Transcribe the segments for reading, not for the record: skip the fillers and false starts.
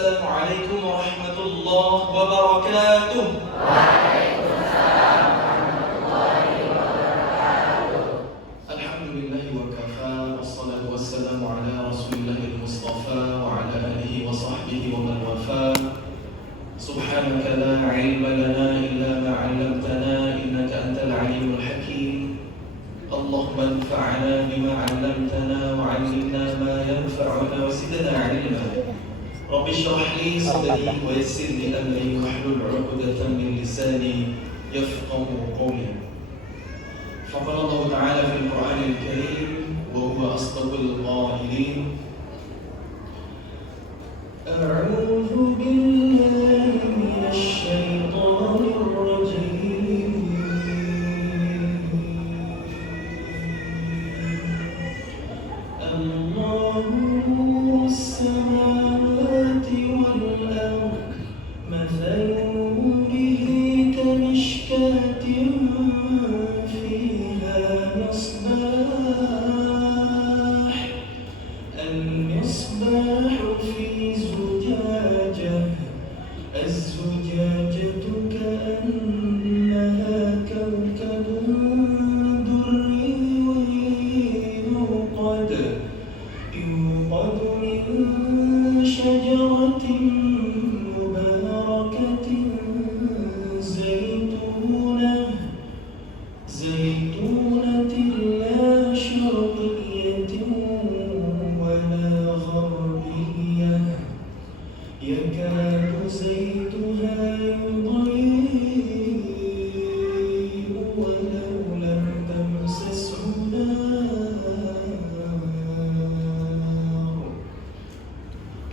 Assalamualaikum warahmatullahi wabarakatuh. Waalaikumsalam warahmatullahi wabarakatuh. Alhamdulillahi wa kafa, wassalatu wassalamu ala rasulillahil mustafa wa ala alihi wa sahbihi wa man wafa. Subhanaka la ilma lana illa ma 'allamtana innaka antal alimul hakim. Allahumma anfa'na bima 'allamtana wa 'allimna ma yanfa'una wa zidna 'ilma. Rabbi shrah li sadri wa yassir li amri wahlul 'uqdatam min lisani yafqahu qawli. Faqala Allah Ta'ala fil Qur'anil Karim wa huwa asdaqul qailin. A'udzu billahi minasy syaithanir rajim. Allahu as-samawati wal ardh mathalu nurihi kamishkatin fiha misbah al-misbahu fi zujajah az-zujajatu ka'annaha kawkabun durriyyun yuqad min shajaratin mubarakatin zaytunatin la sharqiyyatin wa la gharbiyyah yakadu zaytuha yudhi'u walau lam tamsashu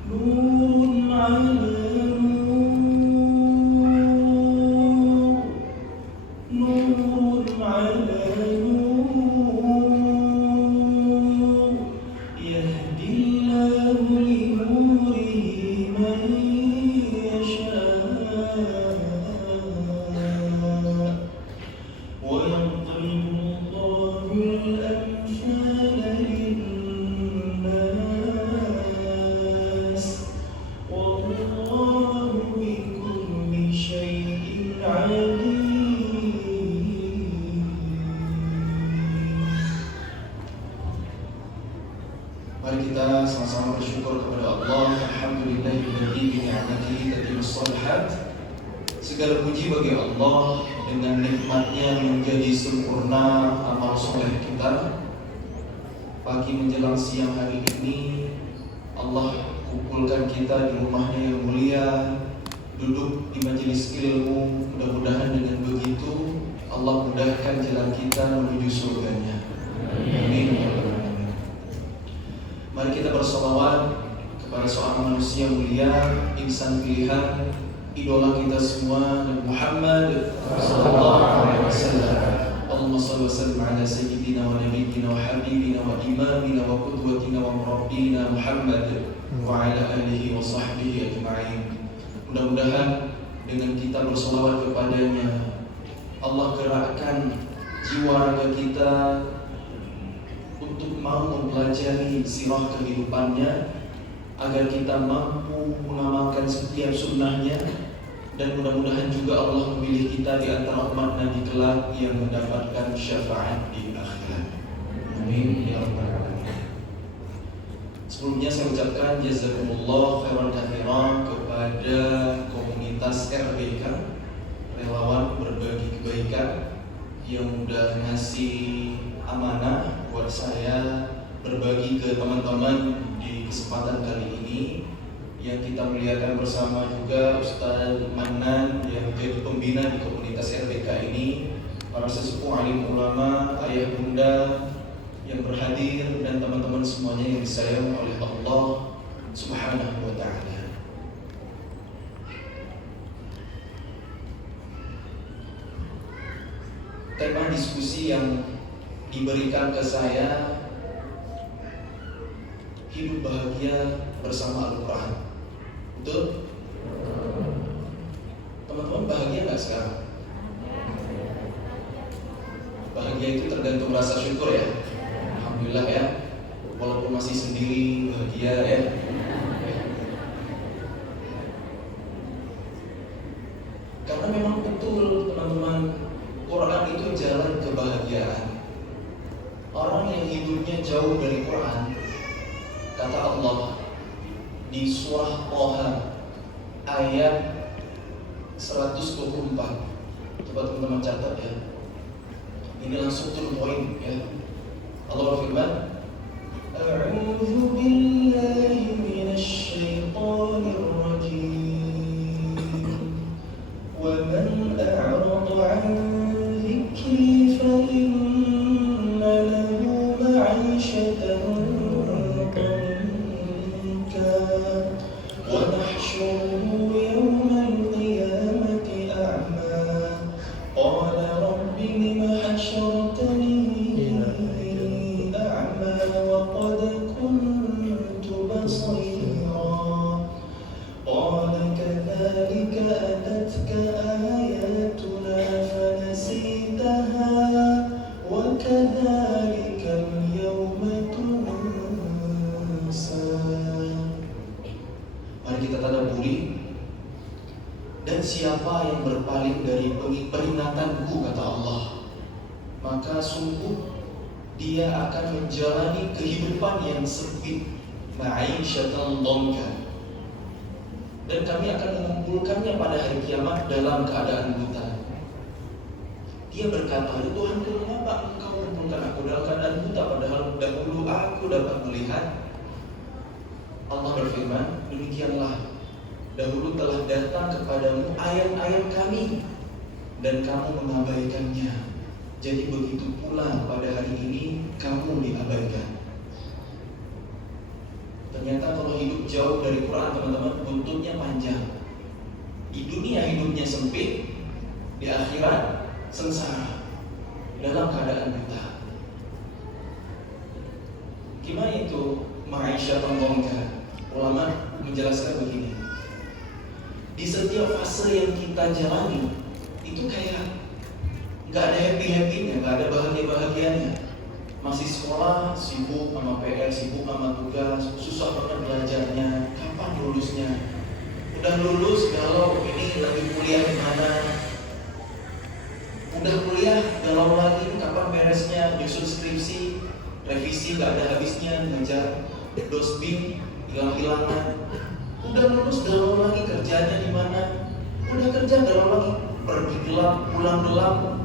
nurun 'ala nur yahdillahu linurihi man yasha' wa yadribu Allahu al-amthala lin-nas wallahu bikulli syai'in 'alim. Mari kita sama-sama bersyukur kepada Allah. Alhamdulillahilladzi bi ni'matihi tatimmus shalihat. Segala puji bagi Allah, dengan nikmatnya menjadi sempurna amal soleh kita. Pagi menjelang siang hari ini Allah kumpulkan kita di rumahnya yang mulia, duduk di majelis ilmu. Mudah-mudahan dengan begitu Allah mudahkan jalan kita menuju surganya. Amin. Mari kita bersalawat kepada seorang manusia mulia, insan pilihan, idola kita semua, Nabi Muhammad sallallahu alaihi wasallam. Allahumma shalli wa sallim ala sayyidina wa nabiyyina wa habibina wa imamina wa qudwatina wa murabbina Muhammad wa ala alihi wa sahbihi ajma'in. Mudah-mudahan dengan kita bersalawat kepadanya, Allah gerakkan jiwa raga kita untuk mau mempelajari sirah kehidupannya, agar kita mampu mengamalkan setiap sunnahnya, dan mudah-mudahan juga Allah memilih kita di antara umat Nabi kelak yang mendapatkan syafaat di akhirat. Amin ya rabbal alamin. Sebelumnya saya ucapkan jazakumullah khairan katsiran kepada komunitas RBK, relawan berbagi kebaikan, yang udah ngasih amanah buat saya berbagi ke teman-teman di kesempatan kali ini, yang kita muliakan bersama juga Ustaz Manan yang menjadi pembina di komunitas RBK ini, para sesepuh alim ulama, ayah bunda yang berhadir, dan teman-teman semuanya yang disayang oleh Allah Subhanahu wa ta'ala. Tema diskusi yang diberikan ke saya, hidup bahagia bersama Al-Quran. Betul? Teman-teman bahagia nggak sekarang? Bahagia itu tergantung rasa syukur ya. Alhamdulillah ya. Walaupun masih sendiri bahagia ya. orang yang hidupnya jauh dari Quran, kata Allah di surah Thaha ayat 124. Coba teman-teman catat ya. Ini langsung to the point ya. Allah berfirman, A'udzu billahi minasy syaithanir rajim. Wa man a'rada 'an dzikri fa inna lahu ma'ishatan danka wa nahsyuruhu yawmal qiyamati a'ma. Qala rabbi lima hasyartani قال كذلك أتتك آياتنا فنسيتها وكذلك اليوم تنسى. Mari kita tadabburi. Dan siapa yang berpaling dari peringatanku, kata Allah, maka sungguh dia akan menjalani kehidupan yang sempit, ma'isyatan dhanka. Dan kami akan mengumpulkannya pada hari kiamat dalam keadaan buta. Dia berkata, Tuhanku, mengapa engkau mengumpulkan aku dalam keadaan buta, padahal dahulu aku dapat melihat? Allah berfirman, demikianlah, dahulu telah datang kepadamu ayat-ayat kami, dan kamu mengabaikannya. Jadi begitu pula pada hari ini kamu diabaikan. Ternyata kalau hidup jauh dari Quran, teman-teman, buntutnya panjang. Di dunia hidupnya sempit, di akhirat sengsara, dalam keadaan buta. Gimana itu ma'isyatan dhanka? Ulama menjelaskan begini. Di setiap fase yang kita jalani, itu kayak gak ada happy-happynya, gak ada bahagia-bahagianya. Masih sekolah, sibuk sama PR, sibuk sama tugas, susah banget belajarnya, kapan lulusnya? Udah lulus, galau, ini lagi kuliah di mana? Udah kuliah, galau lagi, kapan beresnya? Nyusun skripsi, revisi gak ada habisnya, ngejar dosbing, hilang-hilangan. Udah lulus, galau lagi, kerjanya di mana? Udah kerja, galau lagi, pergi gelap, pulang gelap,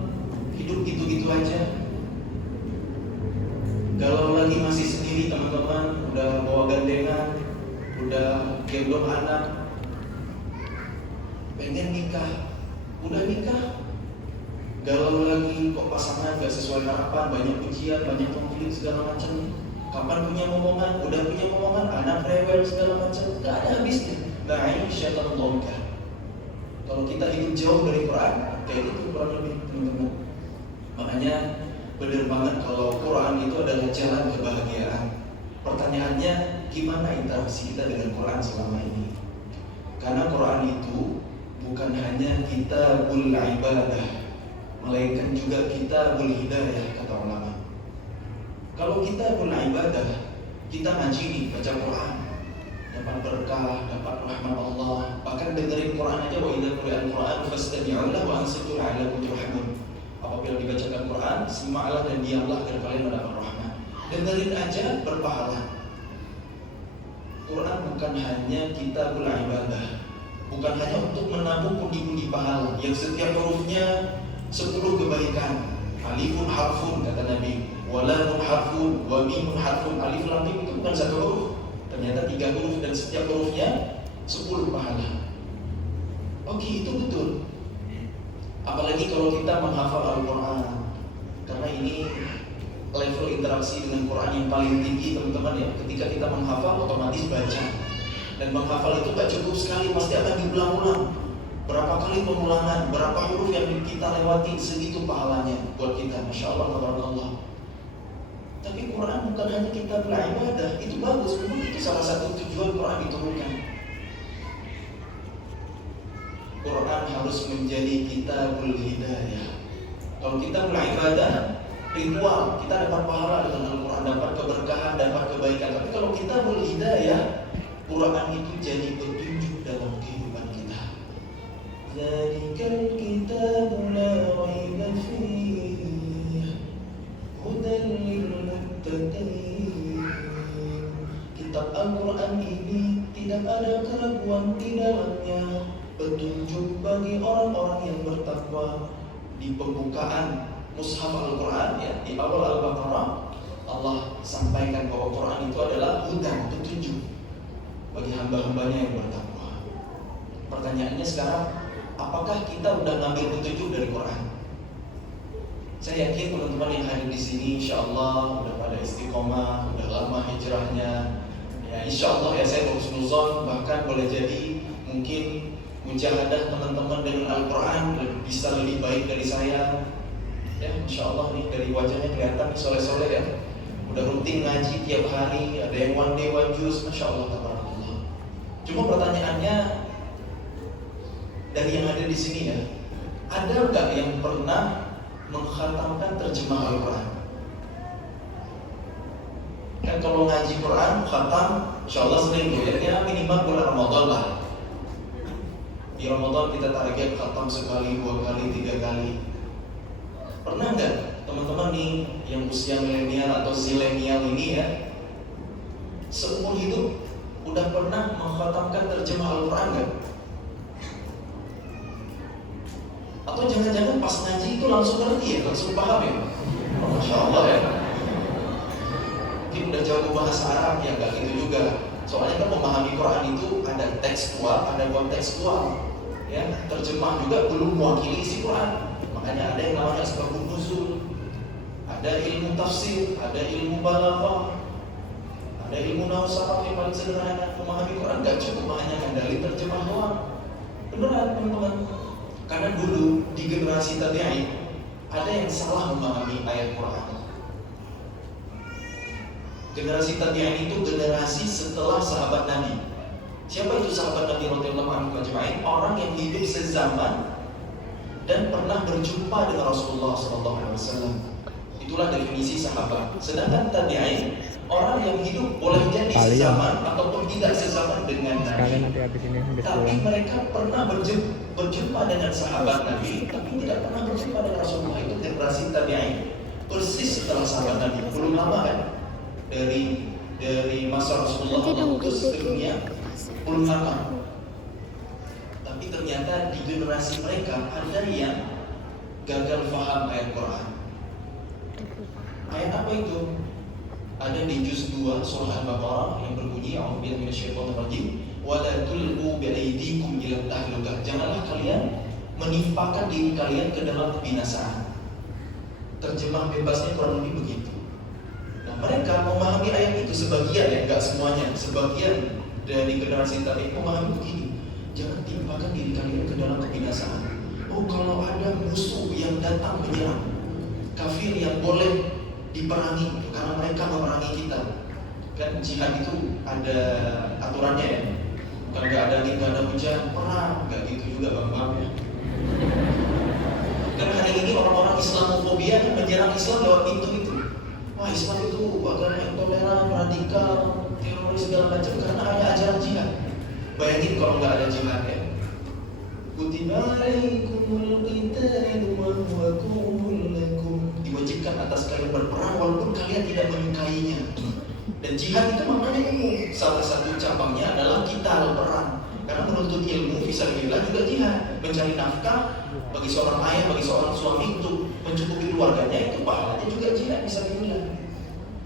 hidup gitu-gitu aja. Galau lagi masih sendiri, teman-teman, udah bawa gandengan, udah gendong anak, pengen nikah, udah nikah, galau lagi, kok pasangan gak sesuai harapan, banyak ujian, banyak konflik segala macam. Kapan punya momongan, udah punya momongan, anak rewel segala macam, gak ada habisnya. Ma'isyatan dhanka. Kalau kita hidup jauh dari Quran, kayak gitu kurang lebih, teman-teman. Makanya benar banget kalau Quran itu adalah jalan kebahagiaan. Pertanyaannya, gimana interaksi kita dengan Quran selama ini? Karena Quran itu bukan hanya kitabul ibadah, melainkan juga kitabul hidayah, kata ulama. Kalau kitabul ibadah, kita ngaji nih, baca Quran, dapat berkah, dapat rahmat Allah. Bahkan dengerin Quran aja, wa idza quri'al Quran fastami'u lahu wa ansitu la'allakum turhamun. Apabila dibacakan Quran, simaklah dan diamlah agar kalian mendapat rahmat. Dengerin aja berpahala. Quran bukan hanya kitabul ibadah, bukan hanya untuk menabung pundi-pundi pahala yang setiap hurufnya 10 kebaikan. Alifun harfun, kata Nabi, wa lamun harfun, wa mimun harfun. Alif lam mim itu bukan satu huruf, ternyata 3 huruf dan setiap hurufnya 10 pahala. Oke, itu betul. Apalagi kalau kita menghafal Al-Quran, karena ini level interaksi dengan Quran yang paling tinggi, teman-teman ya. Ketika kita menghafal, otomatis baca. Dan menghafal itu gak cukup sekali, pasti akan diulang-ulang. Berapa kali pengulangan, berapa huruf yang kita lewati, segitu pahalanya buat kita. Masya Allah, tabarakallah. Tapi Quran bukan hanya kita beribadah, itu bagus. Memang itu salah satu tujuan Quran diturunkan. Quran harus menjadi kitabul hidayah. Kalau kita beribadah, ritual, kita dapat pahala dengan Al-Quran, dapat keberkahan, dapat kebaikan. Tapi kalau kitabul hidayah, Quran itu jadi petunjuk dalam kehidupan kita. Zalikal kitabu la raiba fihi hudan lil tidak ada keraguan di dalamnya, petunjuk bagi orang-orang yang bertakwa. Di pembukaan Mushaf Al-Quran, ya, di awal Al-Baqarah, Allah sampaikan bahwa Quran itu adalah hudan, petunjuk bagi hamba-hambanya yang bertakwa. Pertanyaannya sekarang, apakah kita udah ngambil petunjuk dari Quran? Saya yakin teman-teman yang hadir di sini, insya Allah udah pada istiqomah, udah lama hijrahnya. Ya, insya Allah ya, saya husnuzon, bahkan boleh jadi mungkin mujahadah teman-teman dengan Al-Quran bisa lebih baik dari saya. Ya, insya Allah nih dari wajahnya kelihatan soleh-soleh ya. Udah rutin ngaji tiap hari, ada yang one day one juz, masya Allah, tabarakallah. Cuma pertanyaannya, dari yang ada di sini ya, ada nggak yang pernah mengkhatamkan terjemah Al-Quran? Kan kalau ngaji Quran, khatam, insya Allah sering ya, minimal bulan Ramadan lah. Di Ramadan kita target khatam sekali, 2 kali, 3 kali. Pernah nggak teman-teman nih yang usia milenial atau zilenial ini ya, seumur hidup udah pernah mengkhatamkan terjemah Al-Quran nggak? Atau jangan-jangan pas ngaji itu langsung ngerti ya, langsung paham ya? Masya Allah ya. Mungkin udah jago bahasa Arab ya, nggak gitu juga. Soalnya kan memahami Quran itu ada tekstual, ada kontekstual. Ya, terjemah juga belum mewakili isi Quran. Makanya ada yang namanya asbabun nuzul, ada ilmu tafsir, ada ilmu balaghah, ada ilmu nahwu yang paling sederhana. Memahami Quran nggak cukup hanya mengandalkan terjemah doang. Beneran teman-teman. Karena dulu di generasi tabi'in ada yang salah memahami ayat Quran. Generasi tabi'in itu generasi setelah sahabat Nabi. Siapa itu sahabat Nabi radhiyallahu anhu ajma'in? Orang yang hidup sezaman dan pernah berjumpa dengan Rasulullah SAW. Itulah definisi sahabat. Sedangkan tabi'in, orang yang hidup boleh jadi sezaman ataupun tidak sezaman dengan Nabi. Tapi mereka pernah berjumpa dengan sahabat Nabi, tapi tidak pernah berjumpa dengan Rasulullah. Itu generasi tabi'in. Persis setelah sahabat Nabi, belum lama kan? Dari masa Rasulullah mengutus ke dunia, belum lama. Tapi ternyata di generasi mereka ada yang gagal faham ayat Quran. Ayat apa itu? Ada di juz 2 surah Al-Baqarah yang berbunyi a'udzubillahi minasyaitonirrajim wa la tulqu bi'aydikum ila tahlukah. Janganlah kalian menimpakan diri kalian ke dalam kebinasaan. Terjemah bebasnya kurang lebih begitu. Nah, mereka memahami ayat itu sebagian ya, enggak semuanya. Sebagian dari generasi tadi memahami begini. Jangan timpakan diri kalian ke dalam kebinasaan. Oh, kalau ada musuh yang datang menyerang, kafir yang boleh diperangi karena mereka memerangi kita. Kan jihad itu ada aturannya ya. Bukan nggak ada angin, nggak ada hujan, perang, nggak gitu juga bang ya. Karena hari ini orang-orang Islamofobia menyerang Islam lewat pintu itu. Wah, Islam itu agama yang toleran, radikal, teroris segala macam karena ada ajaran jihad. Bayangin kalau nggak ada jihad ya. Kutiba alaikumul qitalu wa huwa kurhun lakum. Diwajibkan atas kalian berperang walaupun kalian tidak menyukainya. Dan jihad itu maknanya umum. Salah satu cabangnya adalah qital, perang. Karena menuntut ilmu fisabilillah juga jihad. Mencari nafkah bagi seorang ayah, bagi seorang suami untuk mencukupi keluarganya, itu pahalanya juga jihad fisabilillah.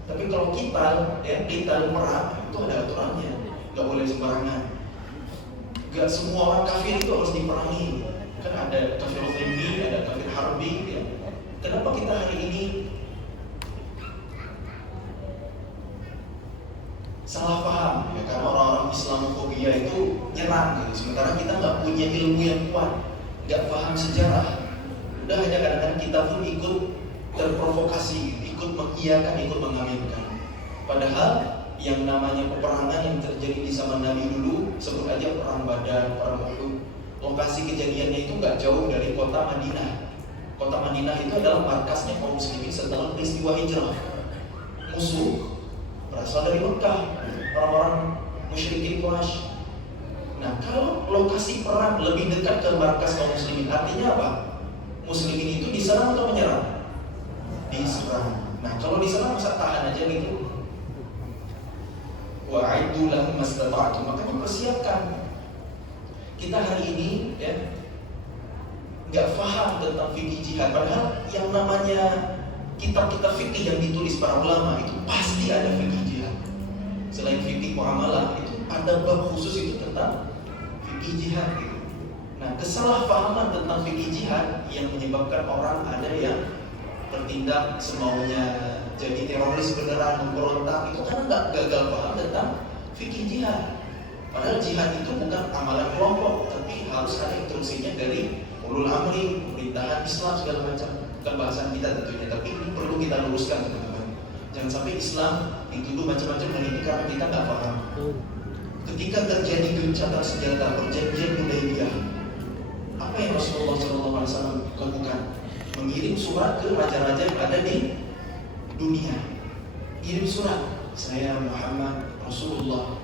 Tapi kalau qital, ya qital perang itu ada aturannya. Gak boleh sembarangan. Gak semua orang kafir itu harus diperangi. Kan ada kafir zimmi, ada kafir harbi ya. Kenapa kita hari ini salah paham ya? Karena orang-orang Islamofobia itu nyerang gitu. Sementara kita nggak punya ilmu yang kuat, nggak paham sejarah. Udah hanya kadang-kadang kita pun ikut terprovokasi, ikut mengiyakan, ikut mengaminkan. Padahal yang namanya peperangan yang terjadi di zaman Nabi dulu, sebut aja perang Badar, perang Uhud. Lokasi kejadiannya itu nggak jauh dari kota Madinah. Kota Madinah itu adalah markasnya kaum muslimin setelah peristiwa hijrah. Musuh berasal dari Mekah, orang-orang musyrikin Quraisy. Nah, kalau lokasi perang lebih dekat ke markas kaum muslimin, artinya apa? Muslimin itu diserang atau menyerang? Diserang. Nah, kalau diserang masa tahan aja gitu? Wa'iddu lahum mastata'tum. Makanya persiapkan. Kita hari ini ya nggak paham tentang fikih jihad, padahal yang namanya kitab-kitab fikih yang ditulis para ulama itu pasti ada fikih jihad. Selain fikih muamalah itu ada bab khusus itu tentang fikih jihad gitu. Nah, kesalahpahaman tentang fikih jihad yang menyebabkan orang ada yang bertindak semaunya, jadi teroris beneran, memberontak, itu karena nggak gagal paham tentang fikih jihad. Padahal jihad itu bukan amalan kelompok, tapi harus ada instruksinya dari ulul amri, pemerintahan Islam segala macam. Bukan bahasan kita tentunya, tapi ini perlu kita luruskan teman-teman. Jangan sampai Islam dituduh macam-macam hari ini karena kita nggak paham. Ketika terjadi gencatan senjata, perjanjian Hudaybiyah, apa yang Rasulullah SAW lakukan? Mengirim surat ke raja-raja yang ada di dunia. Kirim surat, saya Muhammad Rasulullah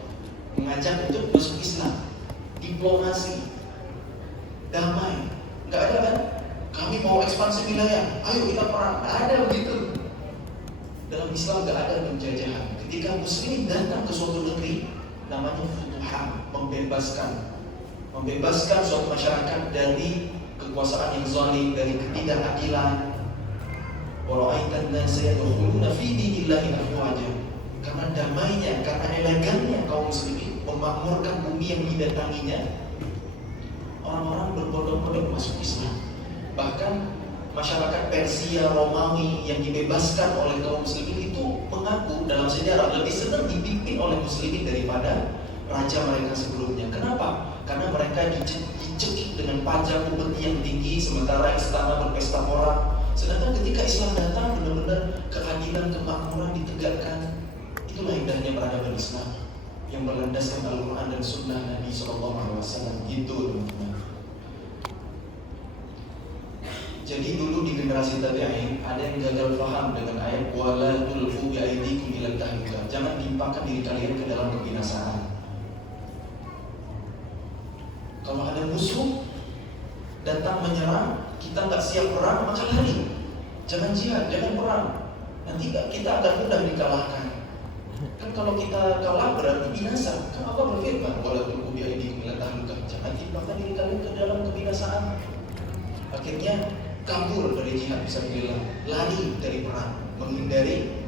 mengajak untuk masuk Islam, diplomasi, damai. Nggak ada kan? Kami mau ekspansi wilayah, ayo kita perang. Nggak ada begitu. Dalam Islam nggak ada penjajahan. Ketika Muslimin datang ke suatu negeri, namanya futuhan, membebaskan suatu masyarakat dari kekuasaan yang zalim, dari ketidakadilan. Wara'aitan nasa yadkhuluna fi dinillahi afwaja. Karena damainya, karena elegannya kaum muslimin memakmurkan bumi yang didatanginya, orang-orang berbondong-bondong masuk Islam. Bahkan masyarakat Persia, Romawi yang dibebaskan oleh kaum muslimin itu mengaku dalam sejarah lebih senang dipimpin oleh muslimin daripada raja mereka sebelumnya. Kenapa? Karena mereka dicekik dengan pajak upeti yang tinggi, sementara istana berpesta pora. Sedangkan ketika Islam datang, benar-benar keadilan, kemakmuran ditegakkan. Itulah indahnya peradaban Islam yang berlandaskan Al-Quran dan Sunnah Nabi SAW. Itu teman-teman. Jadi dulu di generasi tabi'in ada yang gagal paham dengan ayat wala tulqu bi'aidikum ila tahlukah. Jangan timpakan diri kalian ke dalam kebinasaan. Kalau ada musuh datang menyerang, kita nggak siap perang, maka lari. Jangan jihad, jangan perang. Nanti kita akan mudah dikalahkan. Kan kalau kita kalah berarti binasa. Kan Allah berfirman wala tulqu bi'aidikum ila tahlukah. Jangan timpakan diri kalian ke dalam kebinasaan. Akhirnya kabur dari jihad, bisa bilang lari dari perang, menghindari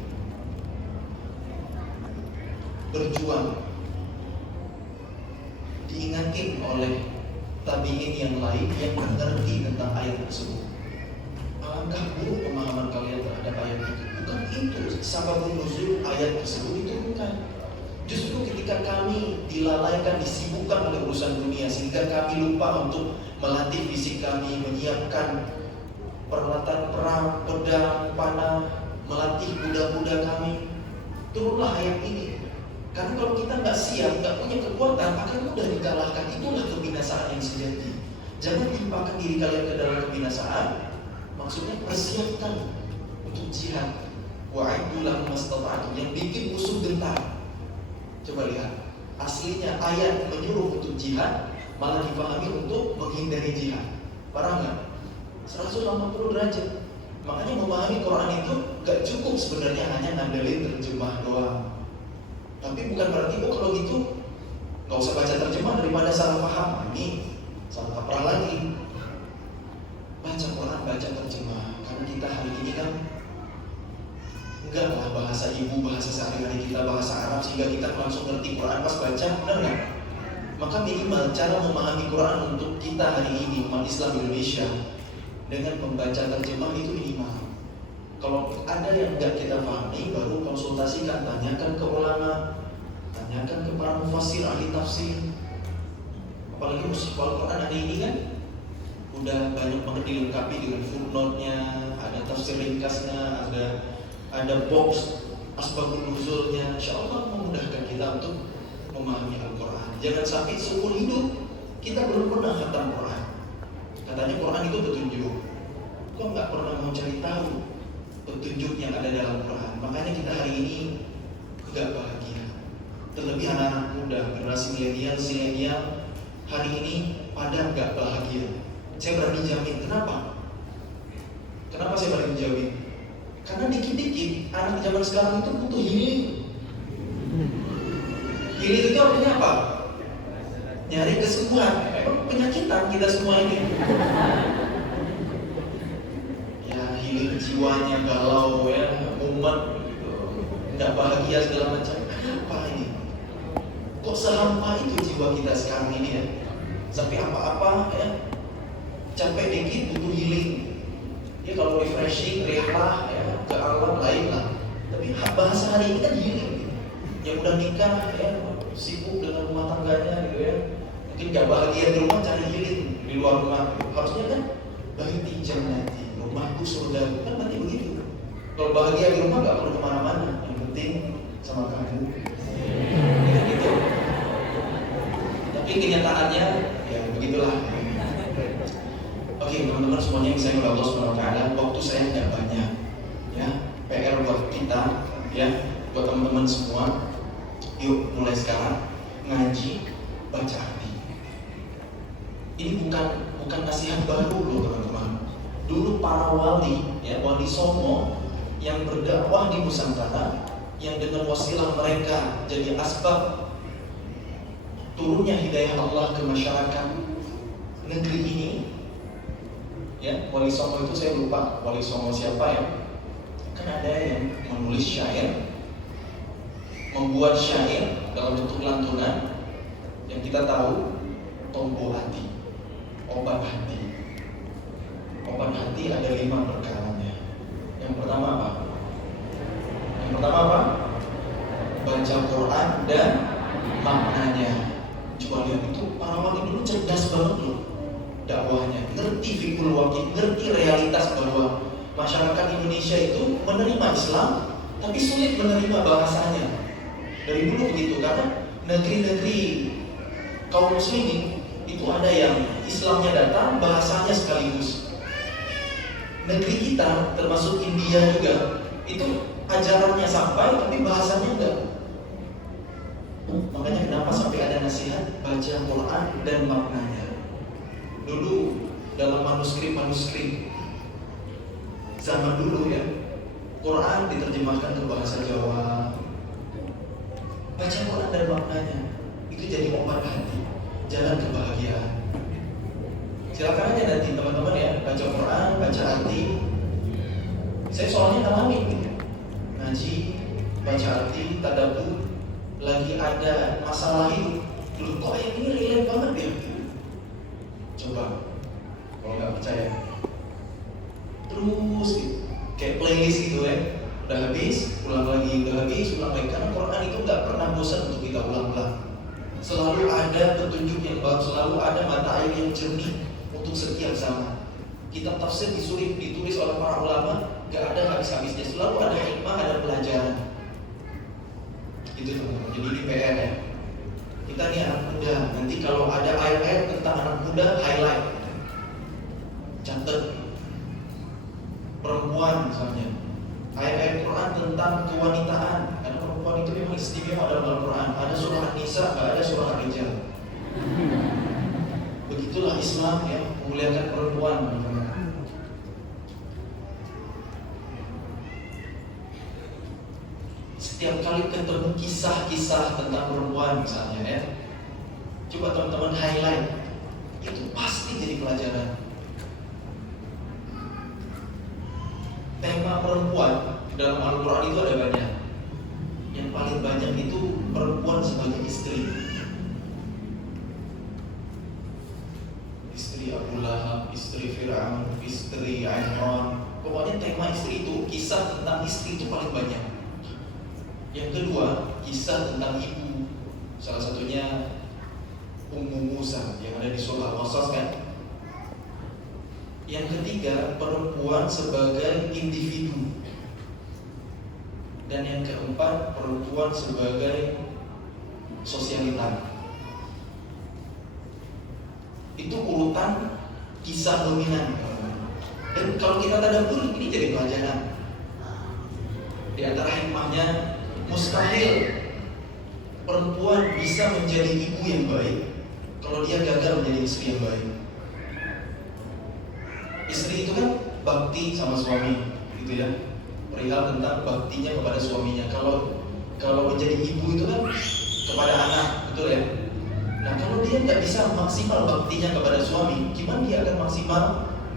berjuang. Diingatin oleh tabi'in yang lain yang mengerti tentang ayat tersebut. Alangkah buruk pemahaman kalian terhadap ayat itu. Bukan itu sababun nuzul ayat tersebut, itu bukan. Justru ketika kami dilalaikan, disibukkan oleh urusan dunia, sehingga kami lupa untuk melatih fisik kami, menyiapkan peralatan perang, pedang, panah, melatih kuda-kuda kami. Turunlah ayat ini. Karena kalau kita nggak siap, nggak punya kekuatan, akan mudah dikalahkan. Itulah kebinasaan yang sejati. Jangan timpakan diri kalian ke dalam kebinasaan. Maksudnya persiapkan untuk jihad. Wa'iddu lahum mastata'tum, yang bikin musuh gentar. Coba lihat, aslinya ayat menyuruh untuk jihad, malah dipahami untuk menghindari jihad. Parah nggak? 180 derajat. Makanya memahami Quran itu gak cukup sebenarnya hanya ngandelin terjemah doang. Tapi bukan berarti kalau gitu gak usah baca terjemah daripada salah paham. Ini salah kaprah lagi. Baca Quran, baca terjemah. Karena kita hari ini kan enggak lah bahasa ibu, bahasa sehari-hari kita, bahasa Arab, sehingga kita langsung ngerti Quran pas baca, benar nggak? Maka minimal cara memahami Quran untuk kita hari ini umat Islam Indonesia dengan membaca terjemah itu minimal. Kalau ada yang nggak kita pahami, baru konsultasikan, tanyakan ke ulama, tanyakan ke para mufassir, ahli tafsir. Apalagi mushaf Al-Quran hari ini kan udah banyak banget dilengkapi dengan footnote-nya, ada tafsir ringkasnya, ada box asbabun nuzulnya. Insyaallah memudahkan kita untuk memahami Al-Quran. Jangan sampai seumur hidup kita belum pernah khatam Quran. Katanya Quran itu petunjuk. Kok nggak pernah mau cari tahu petunjuk yang ada dalam Quran? Makanya kita hari ini nggak bahagia. Terlebih anak-anak muda, generasi milenial, zilenial hari ini pada nggak bahagia. Saya berani jamin. Kenapa? Kenapa saya berani jamin? Karena dikit-dikit anak zaman sekarang itu butuh healing. Healing itu artinya apa? Nyari kesembuhan. Memang penyakitan kita semua ini. Ya healing jiwanya galau ya, mumet gitu, nggak bahagia segala macam. Apa ini? Kok sehampa itu jiwa kita sekarang ini ya? Sampai apa-apa ya, capek dikit butuh healing. Ya kalau refreshing, rehat ya, ke alam lain lah. Tapi bahasa hari ini kan healing. Yang udah nikah ya, sibuk dengan rumah tangganya gitu ya. Mungkin gak bahagia di rumah, cari healing di luar rumah. Harusnya kan baiti jannati, rumahku surga, kan nanti begitu. Kalau bahagia di rumah gak perlu kemana-mana, yang penting sama kamu. Ya, gitu. Tapi kenyataannya ya begitulah. Oke teman-teman semuanya yang saya Allah SWT, waktu saya nggak banyak ya, PR buat kita ya, buat teman-teman semua. Yuk mulai sekarang ngaji, baca arti. Ini bukan nasihat baru loh teman-teman. Dulu para wali ya, wali songo yang berdakwah di Nusantara, yang dengan wasilah mereka jadi asbab turunnya hidayah Allah ke masyarakat negeri ini. Ya, wali songo itu saya lupa wali songo siapa ya. Kan ada yang menulis syair, membuat syair dalam bentuk lantunan yang kita tahu, tombo hati, obat hati. Obat hati ada 5 perkaranya. Yang pertama apa? Yang pertama apa? Baca Quran dan maknanya. Coba lihat itu para wali dulu cerdas banget loh dakwahnya, ngerti fikul wakil, ngerti realitas bahwa masyarakat Indonesia itu menerima Islam tapi sulit menerima bahasanya. Dari dulu begitu, karena negeri-negeri kaum muslimin itu ada yang Islamnya datang, bahasanya sekaligus. Negeri kita termasuk India juga, itu ajarannya sampai tapi bahasanya enggak. Makanya kenapa sampai ada nasihat baca Quran dan maknanya. Dulu dalam manuskrip zaman dulu ya, Quran diterjemahkan ke bahasa Jawa. Baca Quran dan maknanya itu jadi obat hati, jalan kebahagiaan. Silakan aja nanti teman-teman ya, baca Quran, baca arti. Saya soalnya ngalamin gitu, ngaji, baca arti, tadabbur, lagi ada masalah hidup. Dulu kok yang ini relate banget ya? Coba, kalau nggak percaya, terus gitu, kayak playlist gitu ya. Udah habis, ulang lagi, udah habis, ulang lagi. Karena Quran itu nggak pernah bosan untuk kita ulang-ulang. Selalu ada petunjuk yang baru, selalu ada mata air yang jernih untuk setiap zaman. Kitab tafsir ditulis oleh para ulama, nggak ada habis-habisnya. Selalu ada hikmah, ada pelajaran. Itu teman-teman. Jadi ini PR ya. Kita nih anak muda, nanti kalau ada ayat-ayat tentang anak muda, highlight, catat. Perempuan misalnya, ayat-ayat Quran tentang kewanitaan, karena perempuan itu memang istimewa dalam Al-Quran. Ada surah An-Nisa, nggak ada surah Ar-Rijal. Begitulah Islam ya, memuliakan perempuan. Setiap kali ketemu kisah-kisah tentang perempuan misalnya ya, coba teman-teman highlight, itu pasti jadi pelajaran. Tema perempuan dalam Al-Quran itu ada banyak. Yang paling banyak itu perempuan sebagai istri. Istri Abu Lahab, istri Fir'aun, istri Imran. Pokoknya tema istri itu, kisah tentang istri itu paling banyak. Yang kedua, kisah tentang ibu. Salah satunya Ummu Musa yang ada di surah Al-Qasas kan. Yang ketiga, perempuan sebagai individu. Dan yang keempat, perempuan sebagai sosialita. Itu urutan kisah dominan. Dan kalau kita tadabbur, ini jadi pelajaran. Di antara hikmahnya, mustahil perempuan bisa menjadi ibu yang baik kalau dia gagal menjadi istri yang baik. Istri itu kan bakti sama suami, gitu ya. Perihal tentang baktinya kepada suaminya. Kalau menjadi ibu itu kan kepada anak, betul ya? Nah kalau dia nggak bisa maksimal baktinya kepada suami, gimana dia akan maksimal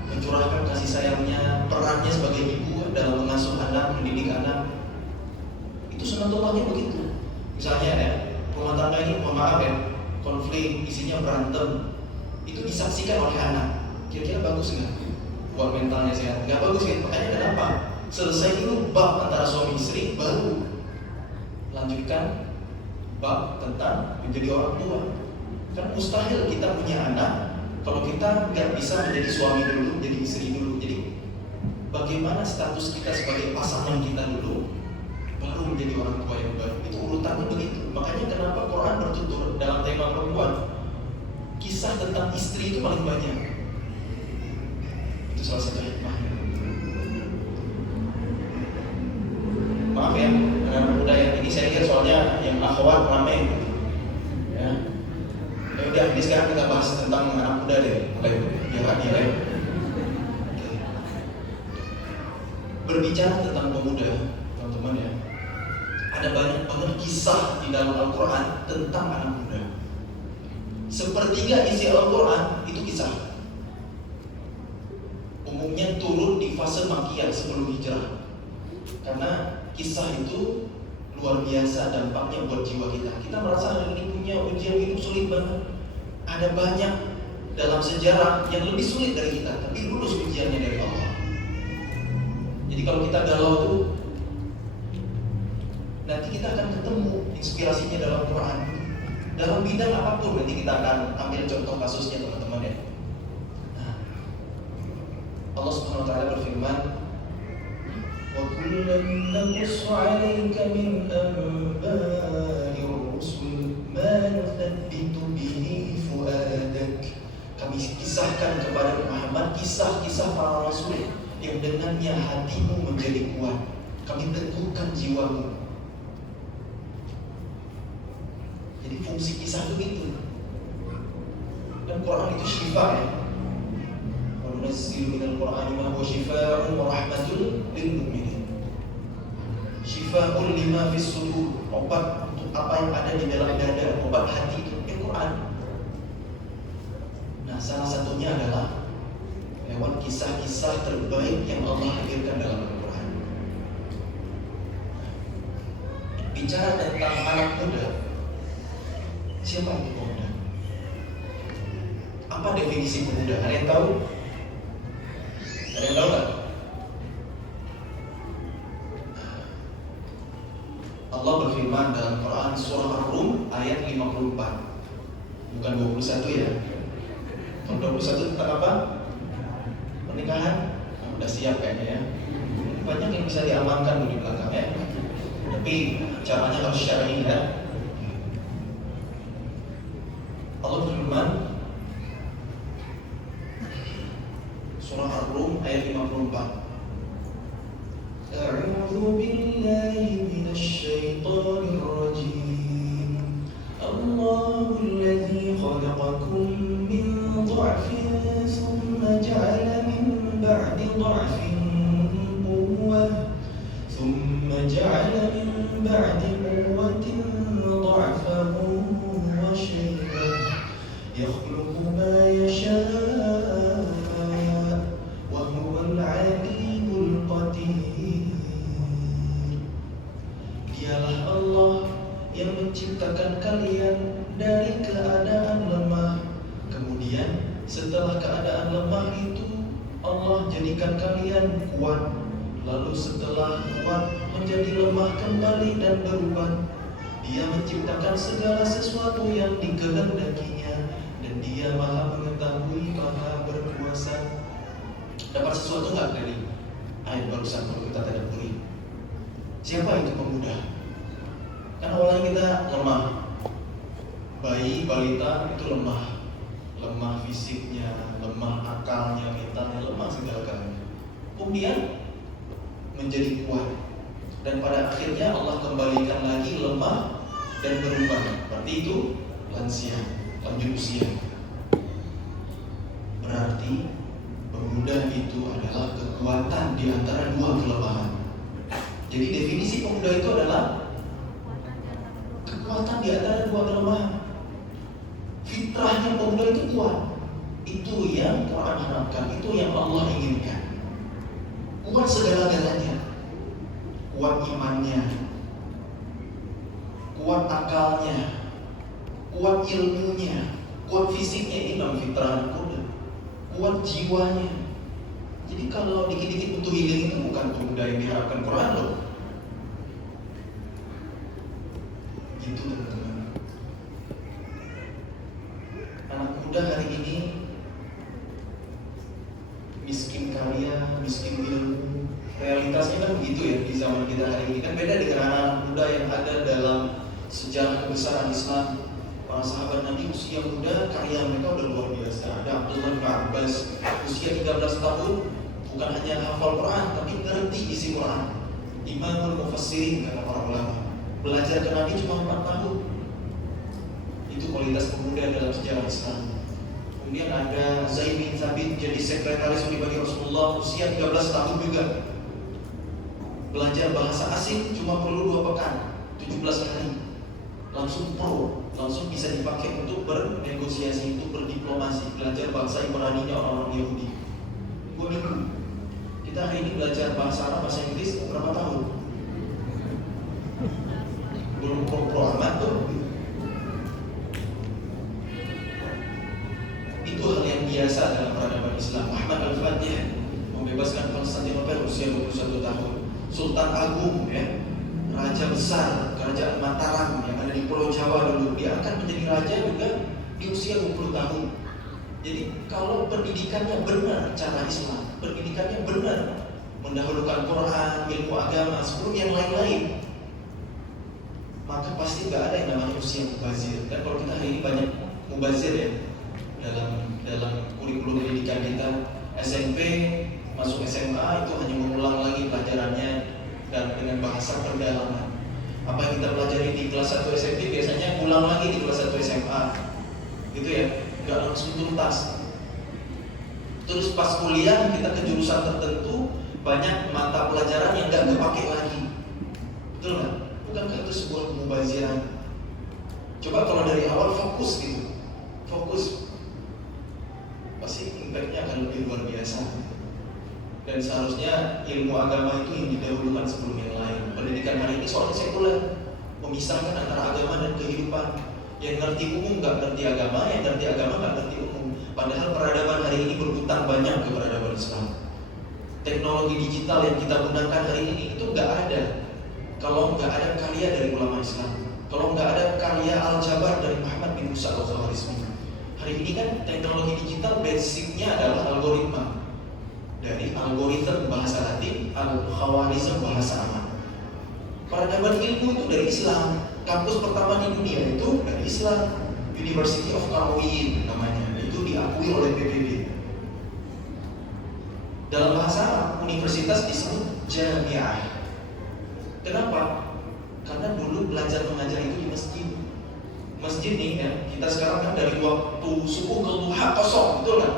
mencurahkan kasih sayangnya, perannya sebagai ibu dalam mengasuh anak, mendidik anak? Itu sunatullahnya begitu. Misalnya ya, rumah tangga ini, mohon maaf ya, konflik, isinya berantem, itu disaksikan oleh anak. Kira-kira bagus nggak? Buat mentalnya sehat? Nggak bagus ya. Makanya kenapa? Selesai dulu bab antara suami istri, baru lanjutkan bab tentang menjadi orang tua. Kan mustahil kita punya anak kalau kita nggak bisa menjadi suami dulu, jadi istri dulu. Jadi bagaimana status kita sebagai pasangan kita dulu, baru menjadi orang tua yang baru. Itu urutannya begitu. Makanya kenapa Quran bertutur dalam tema perempuan, kisah tentang istri itu paling banyak. Itu salah satu hikmahnya. Maaf ya, anak muda yang ini saya lihat soalnya yang akhwat ramai. Ya. Ya udah, ini sekarang kita bahas tentang anak muda deh, mulai biar adil ya. Berbicara tentang pemuda, teman-teman ya, ada banyak banget kisah di dalam Al-Quran tentang anak muda. Sepertiga isi Al-Quran itu kisah. Umumnya turun di fase Makkiyah sebelum hijrah. Karena kisah itu luar biasa dampaknya buat jiwa kita. Kita merasa hari ini punya ujian hidup sulit banget. Ada banyak dalam sejarah yang lebih sulit dari kita, tapi lulus ujiannya dari Allah. Jadi kalau kita galau tuh, nanti kita akan ketemu inspirasinya dalam Quran. Dalam bidang apapun, nanti kita akan ambil contoh kasusnya teman-teman ya. Nah, Allah Subhanahu Wa Taala berfirman, "Wa kullan naqussu 'alaika min anba'ir rusul ma nuthabbitu bihi fu'adak." Kami kisahkan kepada Muhammad kisah-kisah para rasul yang dengannya hatimu menjadi kuat. Kami teguhkan jiwamu. Jadi fungsi kisah itu gitu. Dan Quran itu syifa ya. Wa nunazzilu minal Qur'ani ma huwa syifaa'un wa rahmatun lil mu'minin. Syifaa'un lima fis sudur, obat untuk apa yang ada di dalam dada, obat hati itu Al-Quran. Nah, salah satunya adalah lewat kisah-kisah terbaik yang Allah hadirkan dalam Al-Quran. Bicara tentang anak muda, siapa itu pemuda? Apa definisi pemuda? Ada yang tahu? Ada yang tahu nggak? Allah berfirman dalam Quran surah Ar-Rum ayat 54. Bukan 21 ya. Kalau 21 tentang apa? Pernikahan. Nah, udah siap kayaknya ya. Banyak yang bisa diamankan di belakang ya. Tapi caranya harus syar'i ya. Allah berfirman surah Ar-Rum ayat 54. A'udzu billahi minasy syaithanir rajim. Allahul ladzi khalaqakum min dha'fin thumma ja'ala min ba'di dha'fin quwwah thumma ja'ala min ba'di quwwatin dha'fan wa shaybah yakhluqu ma yasha' wa huwal 'alimul qadir. Dialah Allah yang menciptakan kalian dari keadaan lemah. Kemudian setelah keadaan lemah itu Allah jadikan kalian kuat. Lalu setelah kuat menjadi lemah kembali dan berubah. Dia menciptakan segala sesuatu yang dikehendakinya, dan Dia Maha Mengetahui, Maha Berkuasa. Dapat sesuatu nggak dari ayat barusan kalau kita tadabburi? Siapa itu pemuda? Kan awalnya kita lemah. Bayi, balita itu lemah. Lemah fisiknya, lemah akalnya, mentalnya, lemah segala-galanya. Kemudian menjadi kuat. Dan pada akhirnya Allah kembalikan lagi lemah dan berubah. Berarti itu lansia, lanjut usia. Berarti pemuda itu adalah kekuatan di antara dua kelemahan. Jadi definisi pemuda itu adalah kekuatan kekuatan di antara dua kelemahan. Fitrahnya pemuda itu kuat. Itu yang Quran harapkan, itu yang Allah inginkan. Kuat segala-galanya. Kuat imannya, kuat akalnya, kuat ilmunya, kuat fisiknya, ini memang fitrah kuda. Kuat jiwanya. Jadi kalau dikit-dikit butuh healing itu bukan pemuda yang diharapkan Quran loh. Gitu teman-teman. Anak muda hari ini miskin karya, miskin ilmu. Realitasnya kan begitu ya di zaman kita hari ini. Kan beda dengan anak muda yang ada dalam sejarah kebesaran Islam. Para sahabat Nabi usia muda, karya mereka udah luar biasa. Ada Abdullah bin Abbas, usia 13 tahun, bukan hanya hafal Quran, tapi ngerti isi Quran. Imamul Mufassirin kata para ulama. Belajar ke Nabi cuma 4 tahun. Itu kualitas pemuda dalam sejarah Islam. Kemudian ada Zaid bin Thabit jadi sekretaris pribadi Rasulullah, usia 13 tahun juga. Belajar bahasa asing cuma perlu 2 pekan, 17 hari. Langsung pro, langsung bisa dipakai untuk bernegosiasi, untuk berdiplomasi. Belajar bahasa Ibrani-nya orang-orang Yahudi 2 minggu. Kita hari ini belajar bahasa Arab, bahasa Inggris berapa tahun? Belum pro amat tuh. Itu hal yang biasa dalam peradaban Islam. Muhammad Al-Fatih membebaskan Konstantinopel usia 21 tahun. Sultan Agung ya, raja besar kerajaan Mataram yang ada di Pulau Jawa dulu, dia akan menjadi raja juga di usia 20 tahun. Jadi kalau pendidikannya benar cara Islam, pendidikannya benar, mendahulukan Quran, ilmu agama sebelum yang lain-lain, maka pasti nggak ada yang namanya usia mubazir. Dan kalau kita hari ini banyak mubazir ya dalam kurikulum pendidikan kita, SMP masuk SMA itu hanya mengulang lagi pelajarannya dan dengan bahasa pendalaman. Apa yang kita pelajari di kelas 1 SMP biasanya ulang lagi di kelas 1 SMA, gitu ya, nggak langsung tuntas. Terus pas kuliah kita ke jurusan tertentu banyak mata pelajaran yang nggak kepake lagi, betul nggak? Bukankah itu sebuah pemubaziran? Coba kalau dari awal fokus gitu, fokus, pasti impactnya akan lebih luar biasa. Dan seharusnya ilmu agama itu yang didahulukan sebelum yang lain. Pendidikan hari ini soalnya sekuler, memisahkan antara agama dan kehidupan. Yang ngerti umum nggak ngerti agama, yang ngerti agama nggak ngerti umum. Padahal peradaban hari ini berhutang banyak ke peradaban Islam. Teknologi digital yang kita gunakan hari ini itu nggak ada kalau nggak ada karya dari ulama Islam, kalau nggak ada karya Al-Jabar dari Muhammad bin Musa Al-Khawarizmi. Hari ini kan teknologi digital basicnya adalah algoritma. Dari algoritma bahasa Latin, Al-Khawarizm bahasa Arab. Peradaban ilmu itu dari Islam. Kampus pertama di dunia itu dari Islam, University of Qarawiyyin namanya. Itu diakui oleh PBB. Dalam bahasa Arab, universitas disebut jamiah. Kenapa? Karena dulu belajar mengajar itu di masjid. Masjid nih ya, kita sekarang kan dari waktu subuh ke duha kosong, betul kan?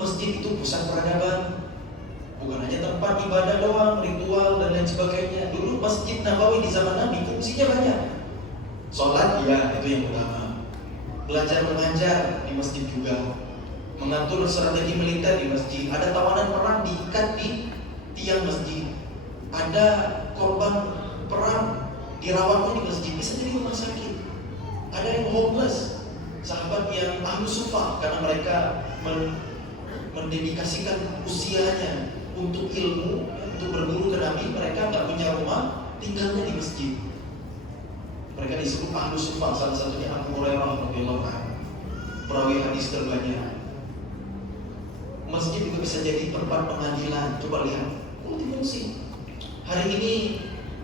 Masjid itu pusat peradaban, bukan hanya tempat ibadah doang, ritual dan lain sebagainya. Dulu Masjid Nabawi di zaman Nabi fungsinya banyak. Sholat ya itu yang utama. Belajar mengajar di masjid juga. Mengatur strategi militer di masjid. Ada tawanan perang diikat di tiang masjid. Ada korban perang dirawatnya di masjid, bisa jadi rumah sakit. Ada yang homeless, sahabat yang ahlu sufah karena mereka mendedikasikan usianya untuk ilmu, untuk berguru ke Nabi. Mereka nggak punya rumah, tinggalnya di masjid. Mereka disebut ahlu sufah, salah satunya Abu Hurairah radhiyallahu anhu, perawi hadis terbanyak. Masjid juga bisa jadi tempat pengadilan. Coba lihat, multifungsi. Hari ini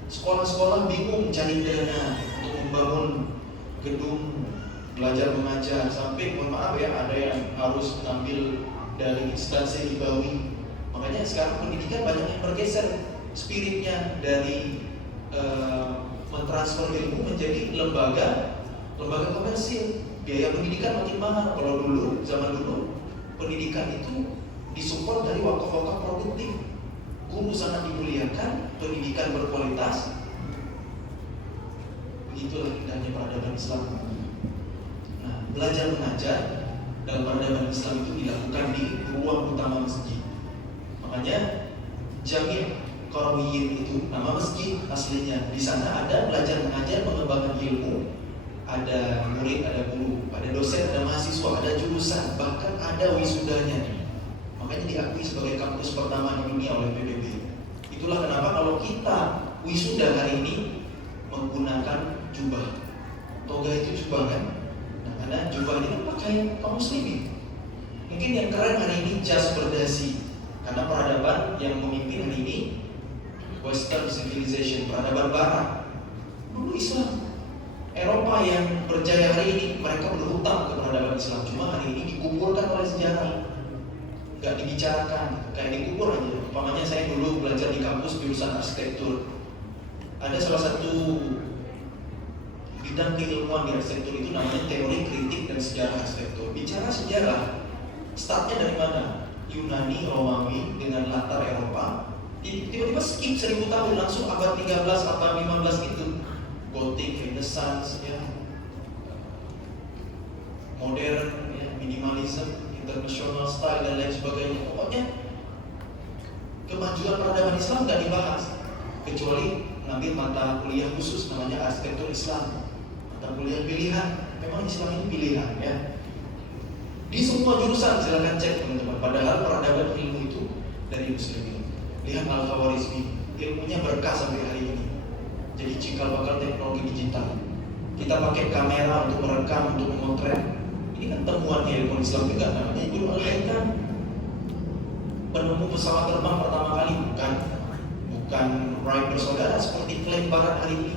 sekolah-sekolah bingung cari dana untuk membangun gedung belajar mengajar, sampai mohon maaf ya ada yang harus mengambil dari instansi ribawi. Makanya sekarang pendidikan banyak yang bergeser spiritnya dari mentransfer ilmu menjadi lembaga komersil. Biaya pendidikan makin mahal. Kalau dulu, zaman dulu, pendidikan itu disupport dari wakaf-wakaf produktif. Guru sangat dimuliakan, pendidikan berkualitas. Itulah indahnya peradaban Islam. Nah, belajar mengajar dalam peradaban Islam itu dilakukan di ruang utama masjid. Makanya Jami' Qarawiyyin itu nama masjid aslinya. Di sana ada belajar mengajar, mengembangkan ilmu, ada murid, ada guru, ada dosen, ada mahasiswa, ada jurusan, bahkan ada wisudanya. Makanya diakui sebagai kampus pertama di dunia oleh PBB. Itulah kenapa kalau kita wisuda hari ini menggunakan jubah. Toga itu jubah kan? Nah, karena jubah ini kan pakaian kaum muslimin. Mungkin yang keren hari ini jas berdasi, karena peradaban yang memimpin hari ini Western civilization, peradaban Barat. Dulu Islam. Eropa yang berjaya hari ini, mereka berhutang ke peradaban Islam. Cuma hari ini dikumpulkan oleh sejarah, nggak dibicarakan, kayak dikubur aja. Umpamanya saya dulu belajar di kampus jurusan arsitektur. Ada salah satu bidang keilmuan di arsitektur itu namanya teori kritik dan sejarah arsitektur. Bicara sejarah, startnya dari mana? Yunani, Romawi dengan latar Eropa. Tiba-tiba skip 1000 tahun langsung abad 13, abad 15 gitu. Gotik, Renaissance, ya, modern, ya, minimalism, international style dan lain sebagainya. Pokoknya kemajuan peradaban Islam nggak dibahas kecuali ngambil mata kuliah khusus namanya arsitektur Islam, mata kuliah pilihan. Memang Islam ini pilihan, ya. Di semua jurusan silakan cek teman-teman. Padahal peradaban ilmu itu dari muslimin. Lihat Al-Khawarizmi, ilmunya berkah sampai hari ini. Jadi cikal bakal teknologi digital. Kita pakai kamera untuk merekam, untuk memotret. Ini kan temuannya ilmu Islam juga, namanya Ibnu Al-Haytham. Penemu pesawat terbang pertama kali, bukan Wright bersaudara seperti klaim Barat hari ini.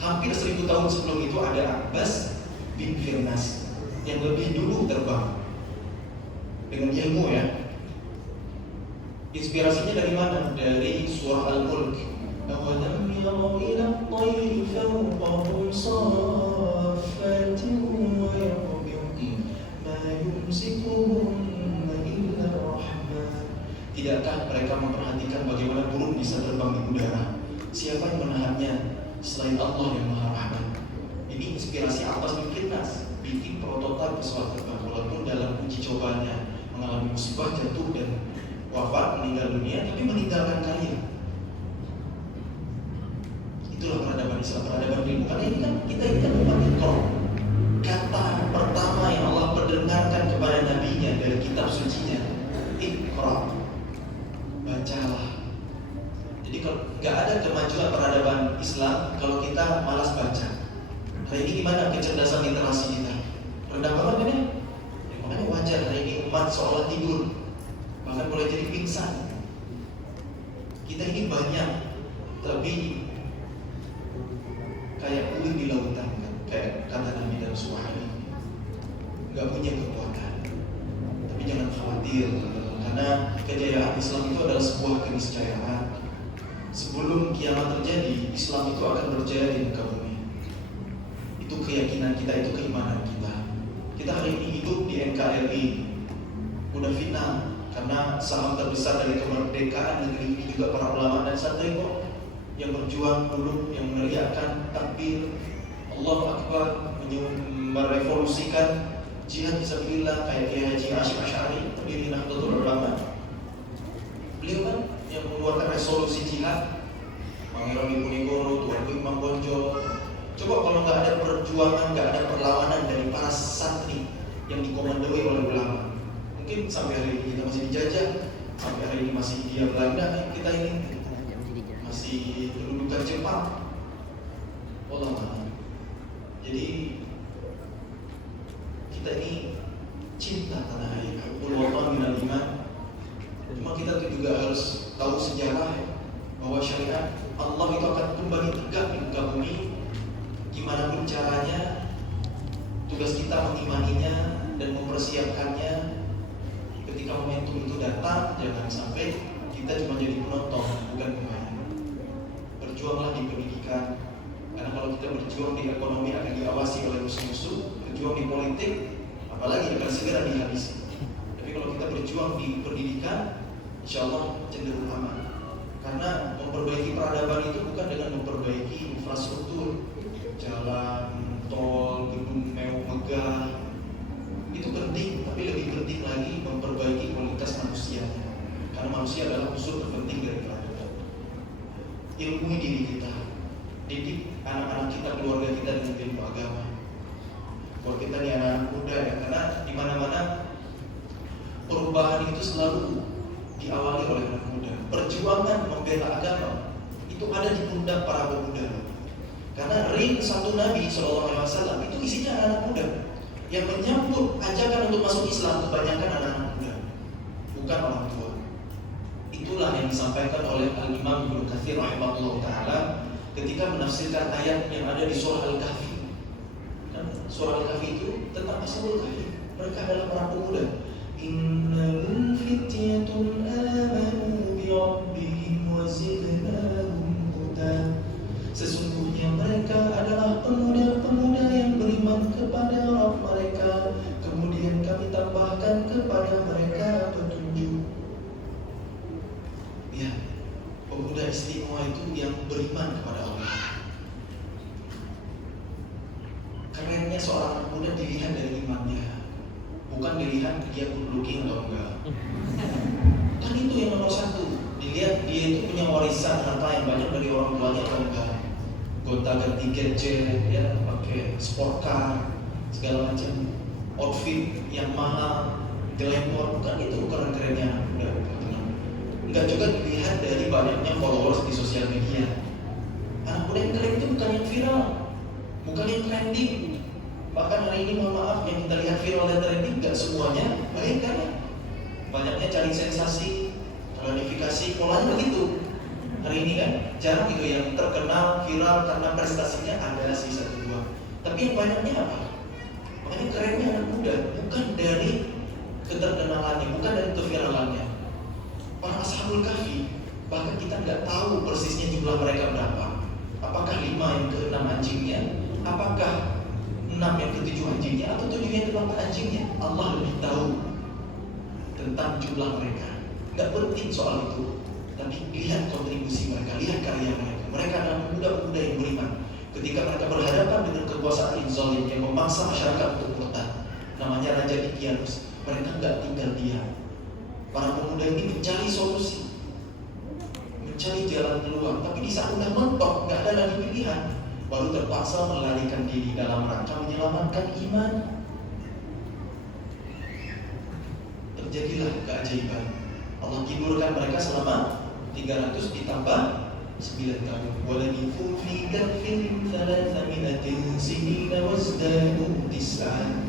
Hampir 1000 tahun sebelum itu ada Abbas bin Firnas yang lebih dulu terbang dengan ilmu, ya. Inspirasinya dari mana? Dari surah Al-Mulk. أَوَلَمْ يَرَوْا إِلَى الطَّيْرِ فَوْقَهُمْ صَافَّاتٍ وَيَقْبِضْنَ مَا يُمْسِكُهُنَّ إِلَّا الرَّحْمَنُ. Tidakkah mereka memperhatikan bagaimana burung bisa terbang di udara? Siapa yang menahannya selain Allah yang Maha Rahman? Ini inspirasi Abbas bin Firnas, bikin prototipe pesawat terbang. Walaupun dalam uji cobanya mengalami musibah, jatuh dan wafat, meninggal dunia, tapi meninggalkan karya. Itulah peradaban Islam, peradaban ilmu. Karena ini kan kita umat Iqra. Kata pertama yang Allah perdengarkan kepada nabinya dari kitab sucinya, Iqra, bacalah. Jadi kalau nggak ada kemajuan peradaban Islam kalau kita malas baca. Hari ini gimana kecerdasan literasi kita? Rendah banget kan ya? Makanya wajar hari ini umat seolah tidur, bahkan boleh jadi pingsan. Kita ini banyak, tapi kayak kulit di lautan, kan? Kayak kata Nabi dalam surah ini, nggak punya kekuatan. Tapi jangan khawatir, karena kejayaan Islam itu adalah sebuah keniscayaan. Sebelum kiamat terjadi, Islam itu akan berjaya di muka bumi. Itu keyakinan kita, itu keimanan kita. Kita hari ini hidup di NKRI, udah final, karena saham terbesar dari kemerdekaan negeri ini juga para ulama dan santri kok yang berjuang dulu, yang meneriakkan takbir Allahu Akbar, merevolusikan jihad fisabilillah kayak Kiai Haji Hashim Asy'ari, pendiri Nahdlatul Ulama. Beliau kan yang mengeluarkan resolusi jihad, Pangeran Diponegoro, Tuanku Imam Bonjol. Coba kalau nggak ada perjuangan, nggak ada perlawanan dari para santri yang dikomandoi oleh ulama, mungkin sampai hari ini kita masih dijajah, sampai hari ini masih dia Belanda, kita ini masih kedudukan Jepang. Allah maha. Jadi kita ini cinta tanah air, Al-Watan minal iman. Cuma kita juga harus tahu sejarah, ya, bahwa syariat Allah itu akan kembali tegak di muka bumi. Gimana pun caranya, tugas kita mengimaninya dan mempersiapkannya. Ketika momentum itu datang, jangan sampai kita cuma jadi penonton, bukan pemain. Berjuanglah di pendidikan, karena kalau kita berjuang di ekonomi akan diawasi oleh musuh-musuh. Berjuang di politik, apalagi akan segera dihabisi. Tapi kalau kita berjuang di pendidikan, insya Allah cenderung aman. Karena memperbaiki peradaban itu bukan dengan memperbaiki infrastruktur, jalan, didik anak-anak kita, keluarga kita dengan ilmu agama. Buat kita nih anak-anak muda ya, karena di mana-mana perubahan itu selalu diawali oleh anak muda. Perjuangan membela agama itu ada di pundak para pemuda. Karena ring satu Nabi SAW itu isinya anak-anak muda yang menyambut ajakan untuk masuk Islam, kebanyakan anak-anak muda, bukan orang tua. Itulah yang disampaikan oleh Al-Imam Ibnu Katsir rahimahullah ta'ala ketika menafsirkan ayat yang ada di surah Al-Kahfi. Surah Al-Kahfi itu tentang Ashabul Kahfi. Mereka adalah para pemuda. Innahum fityatun amanu bi rabbihim wa zidnahum huda. Sesungguhnya mereka adalah pemuda-pemuda yang beriman kepada Rabb mereka, kemudian kami tambahkan kepada mereka petunjuk. Ya, pemuda istimewa itu yang beriman kepada Allah. Kerennya seorang pemuda dilihat dari imannya, bukan dilihat dia good looking atau enggak. Kan itu yang nomor satu. Dilihat dia itu punya warisan harta yang banyak dari orang tuanya atau enggak. Gonta-ganti gadget, ya, pakai sport car, segala macam, outfit yang mahal, glamour, bukan itu keren-kerennya anak muda. Enggak juga dilihat dari banyaknya followers di sosial media. Anak muda yang keren itu bukan yang viral, bukan yang trending. Bahkan hari ini mohon maaf, yang kita lihat viral dan trending enggak semuanya baik kan ya. Banyaknya cari sensasi, klarifikasi, polanya begitu. Hari ini kan jarang itu yang terkenal viral karena prestasinya ada sih satu dua. Tapi yang banyaknya apa? Makanya kerennya anak muda bukan dari keterkenalannya, bukan dari keviralannya. Para Ashabul Kahfi bahkan kita nggak tahu persisnya jumlah mereka berapa. Apakah 5 yang ke-6 anjingnya? Apakah 6 yang ke-7 anjingnya? Atau 7 yang ke-8 anjingnya? Allah lebih tahu tentang jumlah mereka. Nggak penting soal itu. Tapi lihat kontribusi mereka, lihat karya mereka. Mereka adalah pemuda-pemuda yang beriman. Ketika mereka berhadapan dengan kekuasaan yang zalim yang memaksa masyarakat untuk murtad, namanya Raja Dikianus, mereka nggak tinggal diam. Para pemuda ini mencari solusi, mencari jalan keluar. Tapi di saat udah mentok, nggak ada lagi pilihan, baru terpaksa melarikan diri dalam rangka menyelamatkan iman. Terjadilah keajaiban. Allah tiburkan mereka selama 300 ditambah 9 tahun. Walabithu fi kahfihim 300 sinina wazdadu tis'an.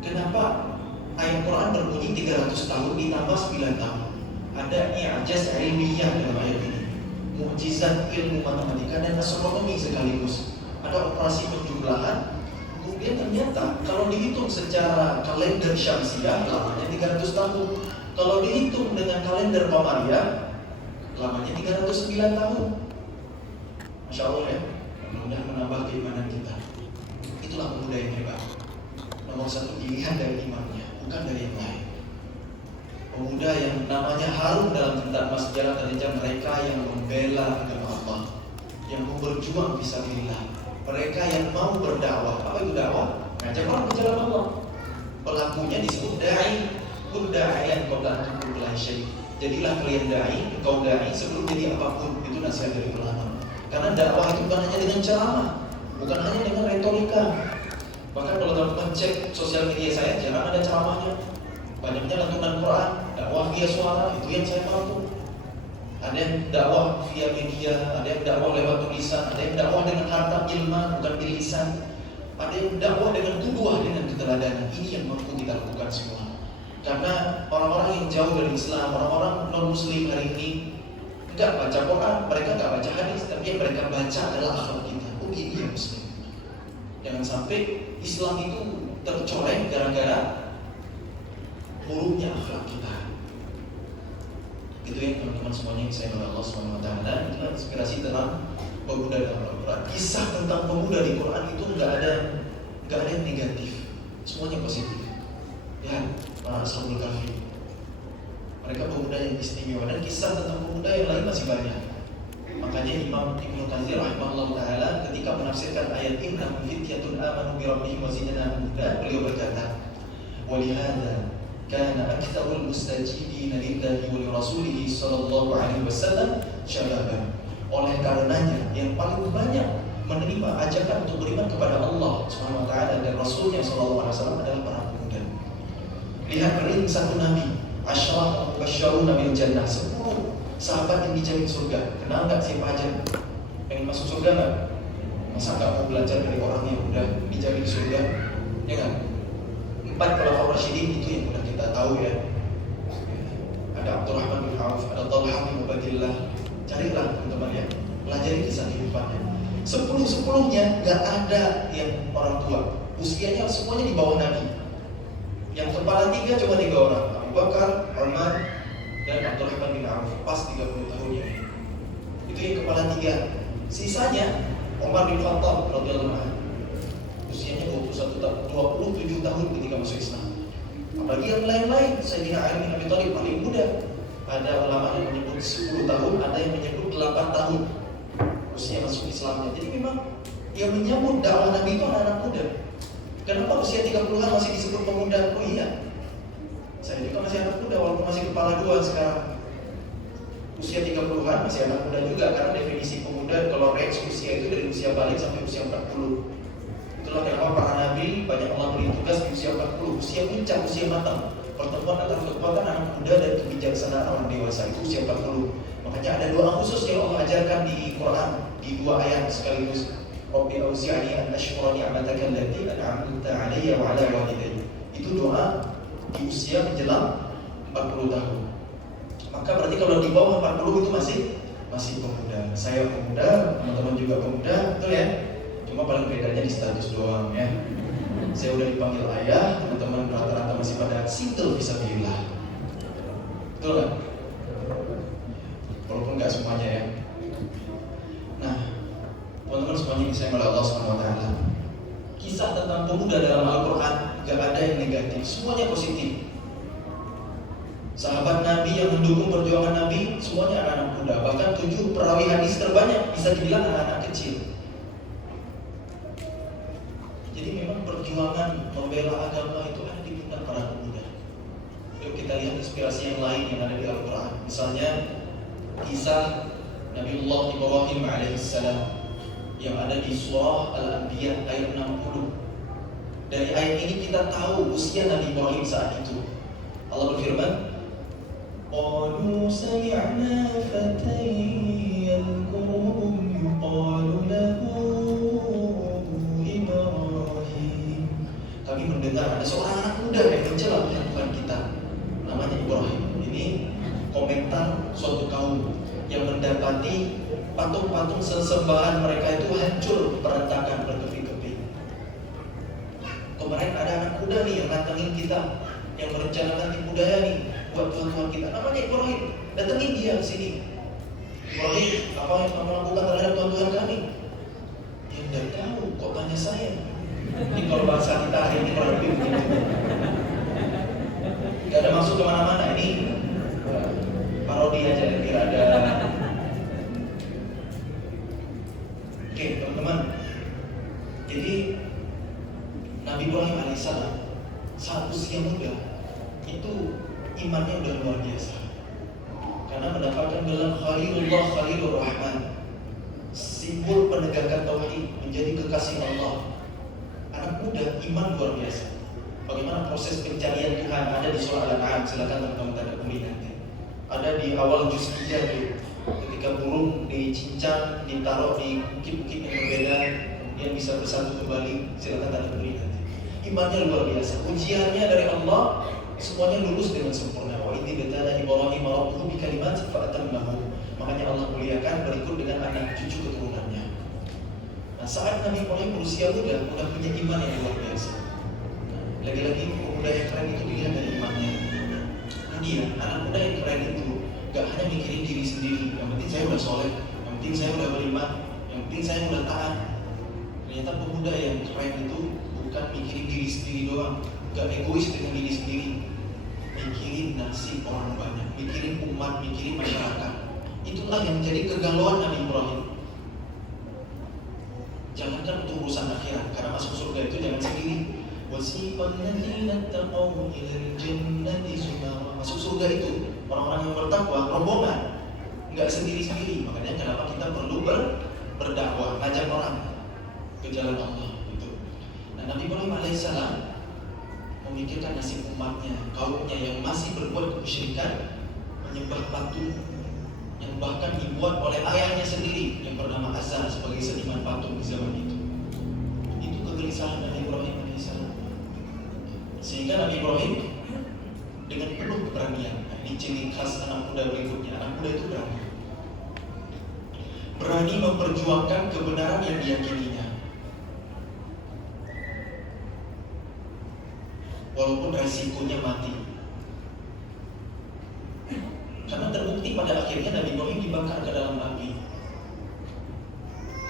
Kenapa ayat Quran berbunyi 300 tahun ditambah 9 tahun? Ada i'jaz ilmiah dalam ayat ini. Mukjizat ilmu matematika dan astronomi sekaligus. Ada operasi penjumlahan. Kemudian ternyata kalau dihitung secara kalender syamsiah lamanya 300 tahun. Kalau dihitung dengan kalender Qamariyah lamanya 309 tahun. Masya Allah ya, mudah-mudahan menambah keimanan kita. Itulah pemuda yang hebat. Nomor satu dilihat dari imannya, bukan dari yang lain. Pemuda yang namanya harum dalam tentang sejarah terjadi mereka yang membela agama Allah, yang mau berjuang fisabilillah, mereka yang mau berdakwah. Apa itu dakwah? Ngajak orang ke jalan Allah. Pelakunya disebut dai, da'iyan qabla an takuna syai'. Jadilah kalian dai, engkau dai sebelum jadi apapun. Itu nasihat dari ulama. Karena dakwah itu bukan hanya dengan ceramah, bukan hanya dengan retorika. Bahkan kalau teman-teman cek sosial media saya, jarang ada ceramahnya. Banyaknya lantunan Quran, dakwah via suara, itu yang saya mampu. Ada yang dakwah via media, ada yang dakwah lewat tulisan, ada yang dakwah dengan harta ilmu bukan bilisan, ada yang dakwah dengan tubuh, dengan keteladanan. Ini yang mampu kita lakukan semua. Karena orang-orang yang jauh dari Islam, orang-orang non-Muslim hari ini enggak baca Quran, mereka enggak baca hadis, tapi yang mereka baca adalah akhlak kita. Oh ini ya Muslim. Jangan sampai Islam itu tercoreng gara-gara buruknya akhlak kita. Itu yang teman-teman semuanya yang saya oleh Allah SWT. Itulah inspirasi tentang pemuda dalam Al-Quran. Kisah tentang pemuda di Quran itu enggak ada yang negatif, semuanya positif. Ya, para Ashabul Kahfi, mereka pemuda yang istimewa, dan kisah tentang pemuda yang lain masih banyak. Makanya Imam Ibnu Katsir rahimahullah taala ketika menafsirkan ayat innahum fityatun amanu bi rabbihim wa zidnahum huda, beliau berkata, "Wa lihadza kana aktsarul mustajibina lillahi wa li rasulih sallallahu alaihi wasallam syababan." Oleh karenanya yang paling banyak menerima ajakan untuk beriman kepada Allah Subhanahu wa taala dan Rasulnya sallallahu alaihi wasallam adalah para pemuda. Lihat ring satu nabi, Asyara Basyaruna bil Jannah, 10 sahabat yang dijamin surga. Kenal nggak siapa aja? Pengen masuk surga nggak? Masa nggak mau belajar dari orang yang udah dijamin surga? Ya kan? 4 khulafaur rasyidin itu yang udah kita tahu ya. Ada Abdurrahman bin Auf, ada Talha bin Ubaidillah. Carilah teman-teman ya, pelajari kisah kehidupannya. 10-10-nya nggak ada yang orang tua. Usianya semuanya di bawah Nabi. Yang kepala 3 cuma 3 orang, Abu Bakar, Umar, dan Abdurrahman bin Auf. Pas 30 tahunnya. Itu yang kepala 3. Sisanya Umar bin Khattab radhiyallahu anhu. Usianya 27 tahun ketika masuk Islam. Apalagi yang lain-lain, Sayyidina Ali bin Abi Thalib paling muda. Ada ulama yang menyebut 10 tahun, ada yang menyebut 8 tahun usia masuk Islamnya. Jadi memang yang menyambut dakwah Nabi itu anak-anak muda. Kenapa usia 30-an masih disebut pemuda? Oh iya, saya juga masih anak muda walaupun masih kepala 2 sekarang. Usia 30-an masih anak muda juga, karena definisi pemuda kalau range usia itu dari usia balik sampai usia 40. Itulah kenapa para nabi banyak Allah beri tugas di usia 40, usia puncak, usia matang. Pertemuan antara kekuatan anak muda dan kebijaksanaan orang dewasa itu usia 40. Makanya ada doa khusus yang Allah ajarkan di Quran di 2 ayat sekaligus. Rabbi auzi'ni an ashkura ni'mataka allati an'amta 'alayya wa 'ala walidayya. Itu doa di usia menjelang 40 tahun. Maka berarti kalau di bawah 40 itu masih pemuda. Saya pemuda, teman-teman juga pemuda, betul ya? Cuma paling bedanya di status doang ya. Saya udah dipanggil ayah, teman-teman rata-rata masih pada single fisabilillah. Betul kan? Walaupun nggak semuanya ya. Nah, teman-teman semuanya disayang oleh Allah Subhanahu wa taala. Kisah tentang pemuda dalam Al-Qur'an nggak ada yang negatif, semuanya positif. Sahabat Nabi yang mendukung perjuangan Nabi semuanya anak-anak muda. Bahkan 7 perawi hadis terbanyak bisa dibilang anak-anak kecil. Jadi memang perjuangan membela agama itu ada di pundak para pemuda. Yuk kita lihat inspirasi yang lain yang ada di Al-Quran. Misalnya kisah Nabiullah Ibrahim alaihissalam yang ada di surah Al-Anbiya ayat 60. Dari ayat ini kita tahu usia Nabi Ibrahim saat itu. Allah berfirman, "Qalu sami'na fatan yadhkuruhum yuqalu lahu Ibrahim." Kami mendengar ada seorang anak muda yang mencela Tuhan kita, namanya Ibrahim. Ini komentar suatu kaum yang mendapati patung-patung sesembahan mereka itu hancur, berantakan, berkeping-keping. Kemarin ada anak muda nih yang nantangin kita, yang merencanakan tipu daya nih buat Tuhan-Tuhan kita, namanya Ibrahim. Datengin dia ke sini. Ibrahim, apa yang kamu lakukan terhadap Tuhan-Tuhan kami? Dia tidak tahu, kok tanya saya? Ini kalau bahasa kita hari ini kurang lebih begini. Gak ada maksud kemana-mana, ini parodi aja, kira ada. Oke, teman-teman. Jadi Nabi Ibrahim alaihissalam saat usia muda itu imannya udah luar biasa, karena mendapatkan gelar Khalilullah, Khalilur Rahman, simbol penegakan tauhid, menjadi kekasih Allah. Anak muda iman luar biasa. Bagaimana proses pencarian Tuhan ada di surah Al-An'am, silakan teman-teman tanda kumi nanti. Ada di awal juz 3 tuh, ketika burung dicincang, ditaruh di bukit-bukit yang berbeda, kemudian bisa bersatu kembali, silakan tanda kumi nanti. Imannya luar biasa, ujiannya dari Allah, semuanya lulus dengan sempurna. Wa idh ibtala Ibrahim rabbuhu bikalimatin fa'atammahu. Makanya Allah muliakan berikut dengan anak cucu keturunannya. Nah, saat Nabi Ibrahim berusia muda, udah punya iman yang luar biasa. Nah, lagi-lagi pemuda yang keren itu dilihat dari imannya. Nah, dia anak muda yang keren itu gak hanya mikirin diri sendiri. Yang penting saya udah soleh, yang penting saya udah beriman, yang penting saya udah taat. Ternyata pemuda yang keren itu bukan mikirin diri sendiri doang, gak egois dengan diri sendiri, mikirin nasib orang banyak, mikirin umat, mikirin masyarakat. Itulah yang menjadi kegalauan Nabi Ibrahim. Jangankan untuk urusan akhirat, karena masuk surga itu jangan sendiri. Wasiqal ladzina taqaw ilal jannati zumara. Masuk surga itu orang-orang yang bertakwa rombongan, nggak sendiri-sendiri. Makanya kenapa kita perlu berdakwah mengajak orang ke jalan Allah gitu. Nah, Nabi Ibrahim alaihissalam memikirkan nasib umatnya, kaumnya yang masih berbuat kemusyrikan, menyembah patung yang bahkan dibuat oleh ayahnya sendiri yang bernama Azar sebagai seniman patung di zaman itu. Itu kegelisahan Nabi Ibrahim alaihissalam. Sehingga Nabi Ibrahim dengan penuh keberanian, nah, ini ciri khas anak muda berikutnya. Anak muda itu berani memperjuangkan kebenaran yang diyakininya, walaupun resikonya mati. Karena terbukti pada akhirnya Nabi Ibrahim dibakar ke dalam api.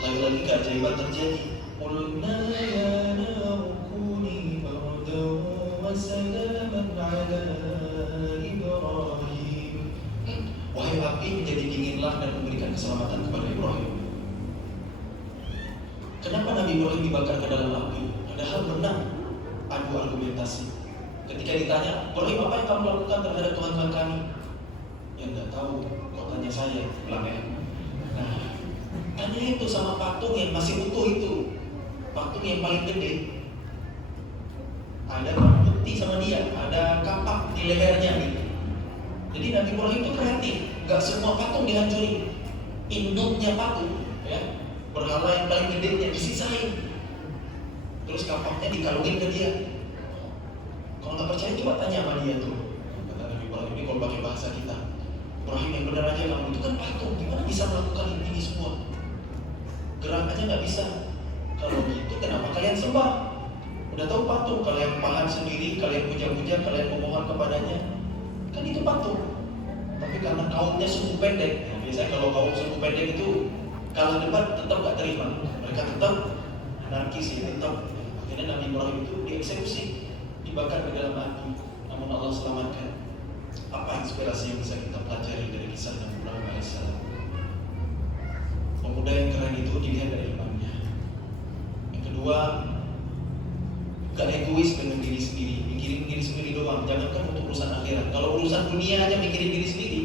Lagi-lagi keajaiban terjadi. Qulna ya naru kuni bardan wa salaman ala Ibrahim. Wahai api, menjadi dinginlah dan memberikan keselamatan kepada Ibrahim. Kenapa Nabi Ibrahim dibakar ke dalam api? Padahal menang adu argumentasi. Ketika ditanya, Ibrahim, apa yang kamu lakukan terhadap Tuhan kami? Ya nggak tahu, kok tanya saya, bilang ya. Nah, tanya itu sama patung yang masih utuh itu, patung yang paling gede. Ada bukti sama dia, ada kapak di lehernya gitu. Jadi Nabi Ibrahim itu kreatif, nggak semua patung dihancurin. Induknya patung, ya, berhala yang paling gedenya disisain. Terus kapaknya dikalungin ke dia. Kalau nggak percaya coba tanya sama dia tuh. Kata Nabi Ibrahim ini kalau pakai bahasa kita, Ibrahim yang benar aja, kamu itu kan patung, gimana bisa melakukan ini semua? Gerak aja nggak bisa. Kalau gitu kenapa kalian sembah? Udah tahu patung, kalian pahat sendiri, kalian puja-puja, kalian memohon kepadanya, kan itu patung. Tapi karena kaumnya suku pendek, ya, biasanya kalau kaum suku pendek itu kalah debat tetap nggak terima, mereka tetap anarkis, tetap. Akhirnya Nabi Ibrahim itu dieksekusi, dibakar ke dalam api. Namun Allah selamatkan. Apa inspirasi yang bisa kita pelajari dari kisah Nabi Ibrahim alaihissalam? Pemuda yang keren itu dilihat dari imannya. Yang kedua, gak egois dengan diri sendiri, mikirin diri sendiri doang. Jangankan untuk urusan akhirat, kalau urusan dunia aja mikirin diri sendiri,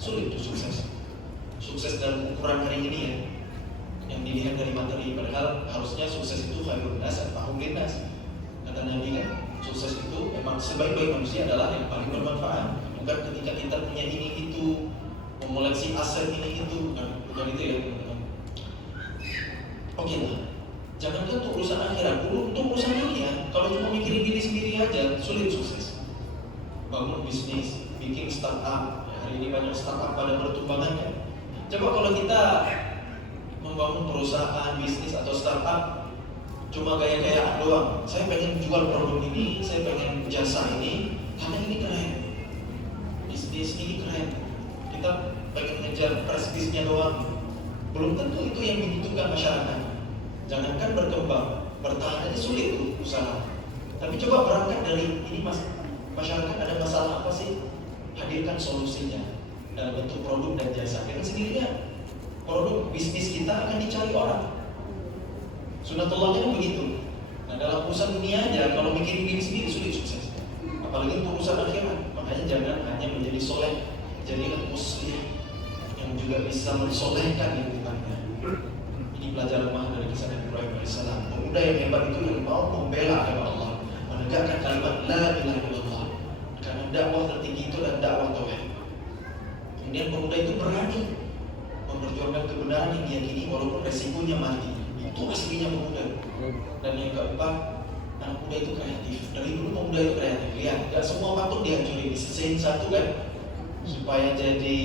sulit tuh sukses. Sukses dalam ukuran hari ini ya, yang dilihat dari materi. Padahal harusnya sukses itu khairun nas atfa'hum linnas. Kata Nabi kan, sukses itu memang sebaik-baik manusia adalah yang paling bermanfaat. Bukan ketika kita punya ini itu, mengoleksi aset ini itu, bukan itu ya teman-teman. Oke lah, jangankan untuk urusan akhirat, untuk urusan dunia, kalau cuma mikirin diri sendiri aja sulit sukses. Bangun bisnis, bikin startup, ya, hari ini banyak startup pada pertumbangannya. Coba kalau kita membangun perusahaan, bisnis atau startup cuma gaya-gayaan doang. Saya pengen jual produk ini, saya pengen jasa ini, karena ini keren. Bisnis ini keren. Kita pengen ngejar prestisnya doang. Belum tentu itu yang dibutuhkan masyarakat. Jangankan berkembang, bertahan aja sulit tuh usaha. Tapi coba berangkat dari ini, masyarakat ada masalah apa sih? Hadirkan solusinya dalam bentuk produk dan jasa. Dengan sendirinya produk bisnis kita akan dicari orang. Sunatullahnya kan begitu. Nah, dalam urusan dunia aja kalau mikirin diri sendiri sulit sukses. Apalagi untuk urusan akhirat. Makanya jangan hanya menjadi soleh, jadilah muslim yang juga bisa mensolehkan lingkungannya. Ini pelajaran mahal dari kisah Nabi Ibrahim alaihissalam. Pemuda yang hebat itu yang mau membela agama Allah, menegakkan kalimat la ilaha illallah. Karena dakwah tertinggi itu adalah dakwah tauhid. Kemudian pemuda itu berani memperjuangkan kebenaran yang diyakini walaupun resikonya mati. Itu aslinya pemuda. Dan yang keempat, anak muda itu kreatif. Dari dulu pemuda itu kreatif. Lihat, gak semua patung dihancurin, disisihin satu kan, supaya jadi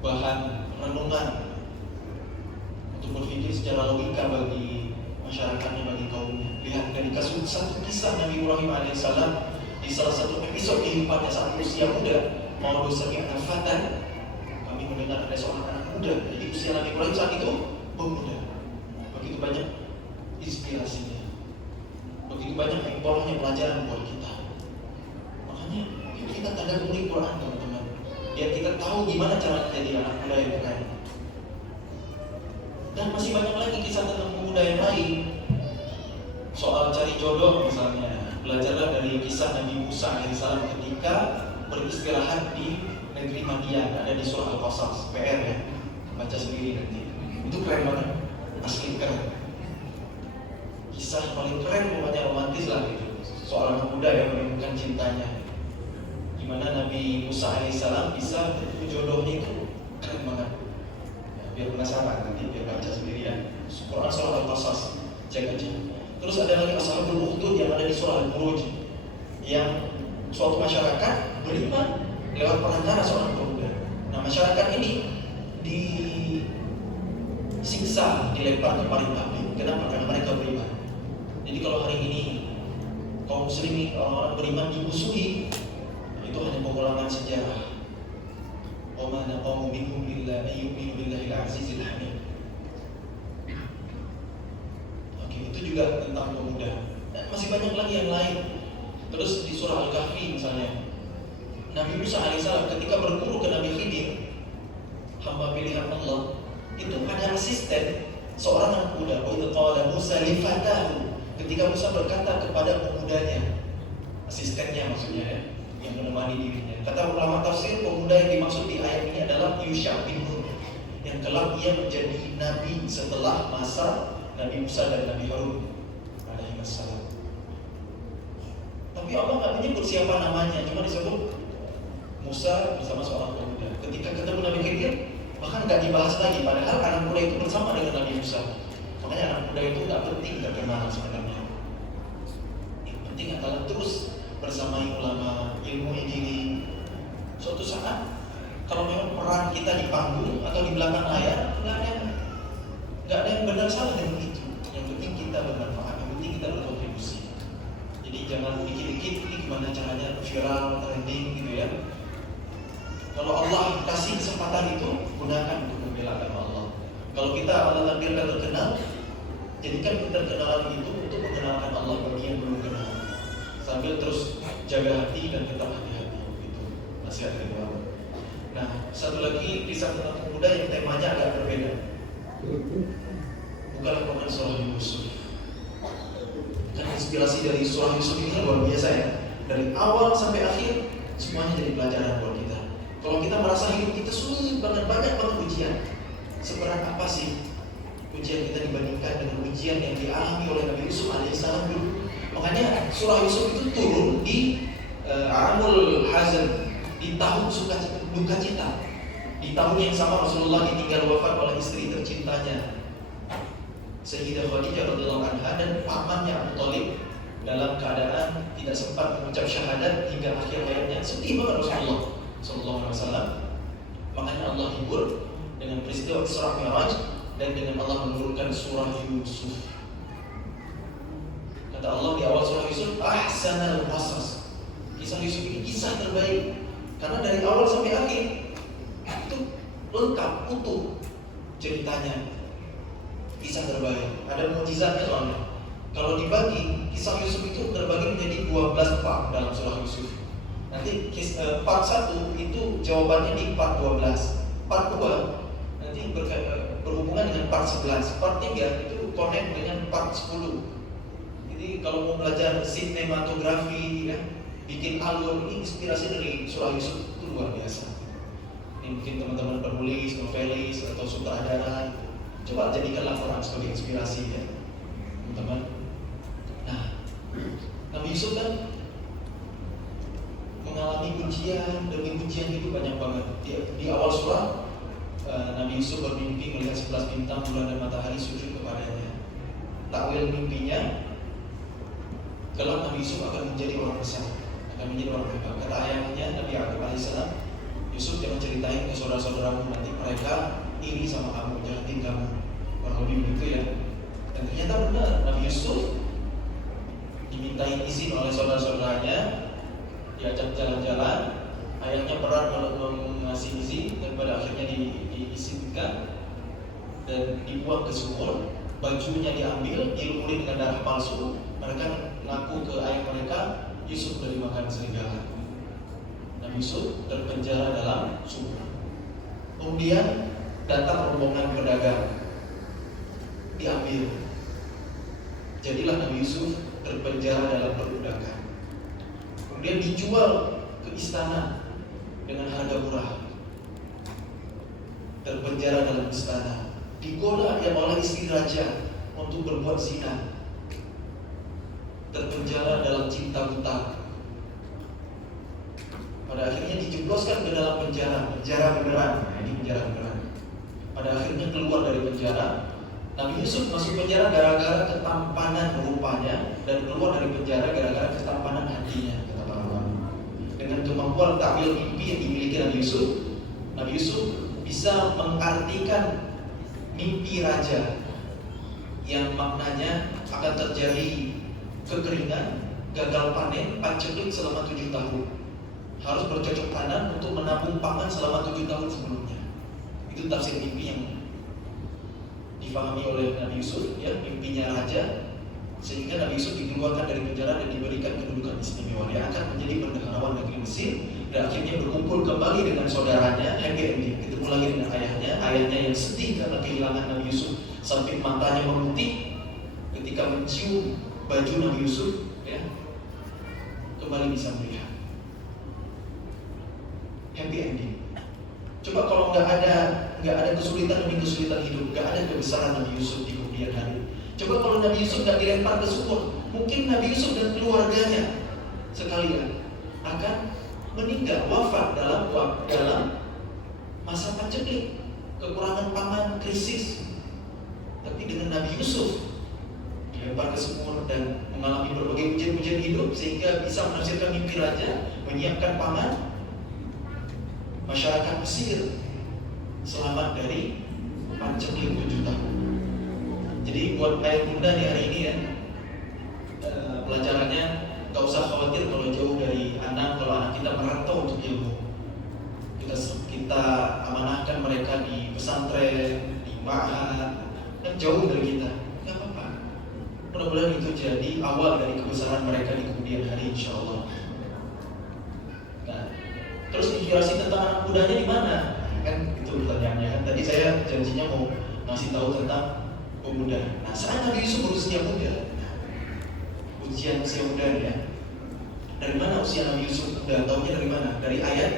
bahan renungan untuk berpikir secara logika bagi masyarakatnya, bagi kaumnya. Lihat dari satu kisah Nabi Ibrahim alaihissalam di salah satu episode kehidupannya saat usia muda, mau sami'na fatan, kami mendengar ada seorang anak muda. Jadi usia Nabi Ibrahim saat itu pemuda. Begitu banyak inspirasinya, begitu banyak hikmahnya, pelajaran buat kita. Makanya kita tadabburi Quran teman-teman, biar kita tahu gimana cara jadi anak muda yang keren. Dan masih banyak lagi kisah tentang pemuda yang lain. Soal cari jodoh misalnya, belajarlah dari kisah Nabi Musa alaihissalam ketika beristirahat di negeri Madian, ada di surah Al-Qasas, PR ya, baca sendiri nanti. Itu keren banget, asli keren. Kisah paling keren pokoknya romantis lah gitu. Soal anak muda yang menemukan cintanya. Gimana Nabi Musa alaihissalam bisa bertemu jodohnya itu keren banget. Ya, biar penasaran nanti biar baca sendiri ya. Quran surah Al-Qasas, cek aja. Terus ada lagi Ashabul Ukhdud yang ada di surah Al-Buruj, yang suatu masyarakat beriman lewat perantara seorang pemuda. Nah, masyarakat ini disiksa, dilempar ke parit api. Kenapa? Karena mereka beriman. Jadi kalau hari ini kaum muslimin, orang-orang beriman dimusuhi, itu hanya pengulangan sejarah. Wa ma naqamu minhum illa an yu'minu billahil azizil hamid. Oke, itu juga tentang pemuda. Dan masih banyak lagi yang lain. Terus di surah Al-Kahfi misalnya, Nabi Musa alaihissalam ketika berguru ke Nabi Khidir, hamba pilihan Allah, itu ada asisten seorang anak muda. Wa idh qala Musa li fatahu, ketika Musa berkata kepada pemudanya, asistennya maksudnya ya, yang menemani dirinya. Kata ulama tafsir, pemuda yang dimaksud di ayat ini adalah Yusha bin Nun, yang kelak ia menjadi nabi setelah masa Nabi Musa dan Nabi Harun alaihissalam. Tapi Allah nggak menyebut siapa namanya, cuma disebut Musa bersama seorang pemuda. Ketika ketemu Nabi Khidir, bahkan nggak dibahas lagi, padahal anak muda itu bersama dengan Nabi Musa. Makanya anak muda itu nggak penting terkenal sebenarnya. Yang penting adalah terus bersamai ulama, ilmu diri. Suatu saat, kalau memang peran kita di panggung atau di belakang layar, nggak ada yang benar salah dengan itu. Yang penting kita bermanfaat, yang penting kita berkontribusi. Jadi jangan dikit-dikit ini gimana caranya viral, trending gitu ya. Kalau Allah kasih kesempatan itu, gunakan untuk membela agama Allah. Kalau kita Allah takdirkan terkenal, jadikan keterkenalan itu untuk mengenalkan Allah bagi yang belum kenal. Sambil terus jaga hati dan tetap hati-hati. Itu nasihat dari Allah. Nah, satu lagi kisah tentang pemuda yang temanya agak berbeda. Bukanlah Quran surah Yusuf. Kan inspirasi dari surah Yusuf ini luar biasa ya. Dari awal sampai akhir semuanya jadi pelajaran buat kita. Kalau kita merasa hidup kita sulit banget, banyak banget ujian, seberat apa sih ujian kita dibandingkan dengan ujian yang dialami oleh Nabi Yusuf alaihissalam dulu? Makanya surah Yusuf itu turun di Amul Hazan, di tahun duka cita, di tahun yang sama Rasulullah ditinggal wafat oleh istri tercintanya Sayyidah Khadijah radhiyallahu anha dan pamannya Abu Thalib dalam keadaan tidak sempat mengucap syahadat hingga akhir hayatnya. Sedih banget Rasulullah sallallahu alaihi wasallam. Makanya Allah hibur dengan peristiwa Isra Mi'raj dan dengan Allah menurunkan surah Yusuf. Kata Allah di awal surah Yusuf, ahsanal qasas. Kisah Yusuf ini kisah terbaik karena dari awal sampai akhir itu lengkap, utuh ceritanya. Kisah terbaik. Ada mukjizatnya soalnya. Kalau dibagi, kisah Yusuf itu terbagi menjadi 12 part dalam surah Yusuf. Nanti part 1 itu jawabannya di part 12. Part 2 nanti berhubungan dengan part 11. Part 3 itu connect dengan part 10. Jadi kalau mau belajar sinematografi ya, bikin alur, ini inspirasi dari surah Yusuf itu luar biasa. Ini mungkin teman-teman penulis, novelis atau sutradara, coba jadikanlah Quran sebagai inspirasi ya, teman-teman. Nah, Nabi Yusuf kan mengalami ujian demi ujian itu banyak banget. Di awal surah Nabi Yusuf bermimpi melihat 11 bintang, bulan dan matahari sujud kepadanya. Takwil mimpinya, kelak Nabi Yusuf akan menjadi orang besar, akan menjadi orang hebat. Kata ayahnya Nabi Yaqub alaihissalam, Yusuf jangan ceritain ke saudara-saudaramu, nanti mereka iri sama kamu, jahatin kamu. Kurang lebih begitu ya. Dan ternyata benar, Nabi Yusuf dimintain izin oleh saudara-saudaranya, diajak jalan-jalan, ayahnya berat mengasih izin dan pada akhirnya diizinkan dan dibuang ke sumur, bajunya diambil, dilumuri dengan darah palsu. Mereka ngaku ke ayah mereka, Yusuf sudah dimakan serigala. Nabi Yusuf terpenjara dalam sumur. Kemudian datang rombongan pedagang, diambil. Jadilah Nabi Yusuf terpenjara dalam perbudakan. Kemudian dijual ke istana dengan harga murah. Terpenjara dalam istana, digoda di istri raja untuk berbuat zina, terpenjara dalam cinta buta. Pada akhirnya dijebloskan ke dalam penjara beneran. Nah, ini penjara beneran. Pada akhirnya keluar dari penjara. Nabi Yusuf masuk penjara gara-gara ketampanan rupanya, dan keluar dari penjara gara-gara ketampanan hatinya, kata para ulama. Dengan kemampuan takwil mimpi yang dimiliki Nabi Yusuf bisa mengartikan mimpi raja yang maknanya akan terjadi kekeringan, gagal panen, paceklik selama 7 tahun. Harus bercocok tanam untuk menabung pangan selama 7 tahun sebelumnya. Itu tafsir mimpi yang difahami oleh Nabi Yusuf, ya, mimpinya raja, sehingga Nabi Yusuf dikeluarkan dari penjara dan diberikan kedudukan istimewa. Dia akan menjadi bendaharawan negeri Mesir dan akhirnya berkumpul kembali dengan saudaranya, happy ending, ketemu lagi dengan ayahnya yang sedih karena kehilangan Nabi Yusuf sampai matanya memutih ketika mencium baju Nabi Yusuf, ya, kembali bisa melihat. Happy ending. Coba kalau nggak ada kesulitan demi kesulitan hidup, nggak ada kebesaran Nabi Yusuf di kemudian hari. Coba kalau Nabi Yusuf nggak dilempar ke sumur, mungkin Nabi Yusuf dan keluarganya sekalian akan meninggal, wafat dalam masa paceklik, kekurangan pangan, krisis. Tapi dengan Nabi Yusuf dilempar ke sumur dan mengalami berbagai ujian-ujian hidup sehingga bisa menafsirkan mimpi raja, menyiapkan pangan. Masyarakat Mesir selamat dari paceklik 7 tahun. Jadi buat ayah bunda di hari ini, ya, pelajarannya gak usah khawatir kalau jauh dari anak. Kalau anak kita merantau untuk ilmu, kita amanahkan mereka di pesantren, di ma'had, dan jauh dari kita, gak apa-apa. Mudah-mudahan itu jadi awal dari kebesaran mereka di kemudian hari, insya Allah. Nah, terus inspirasi tentang anak mudanya di mana? Kan itu pertanyaannya. Kan tadi saya janjinya mau ngasih tahu tentang pemuda. Nah, saat Nabi Yusuf berusia muda, ujian usia muda, ya. Dari mana usia Nabi Yusuf muda? Taunya dari mana? Dari ayat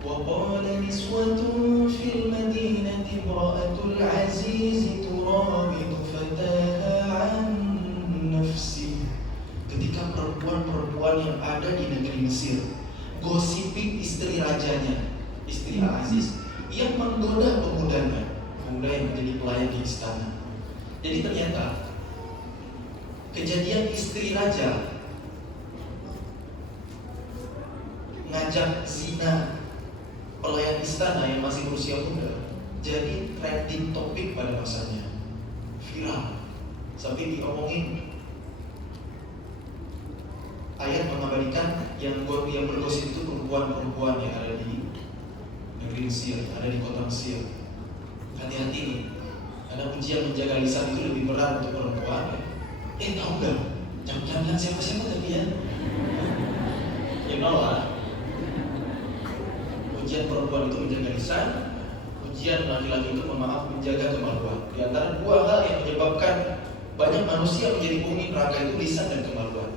wa qala niswatun fil madinati imra'atul aziz turabidu fataha an nafsi. Ketika perempuan-perempuan yang ada di negeri Mesir gosipin istri rajanya, istri Al-Aziz, yang menggoda pemuda yang menjadi pelayan di istana. Jadi ternyata kejadian istri raja ngajak zina pelayan istana yang masih berusia muda jadi trending topik pada masanya, viral, sampai diomongin. Ayat mengabadikan yang bergosip itu perempuan-perempuan yang ada di negeri Mesir, ada di kota Mesir. Hati-hati nih, karena ujian menjaga lisan itu lebih berat untuk perempuan. Tahu nggak? Jangan bilang siapa-siapa tapi ya. You know lah. Ujian perempuan itu menjaga lisan, ujian laki-laki itu menjaga kemaluan. Di antara dua hal yang menyebabkan banyak manusia menjadi penghuni neraka itu lisan dan kemaluan.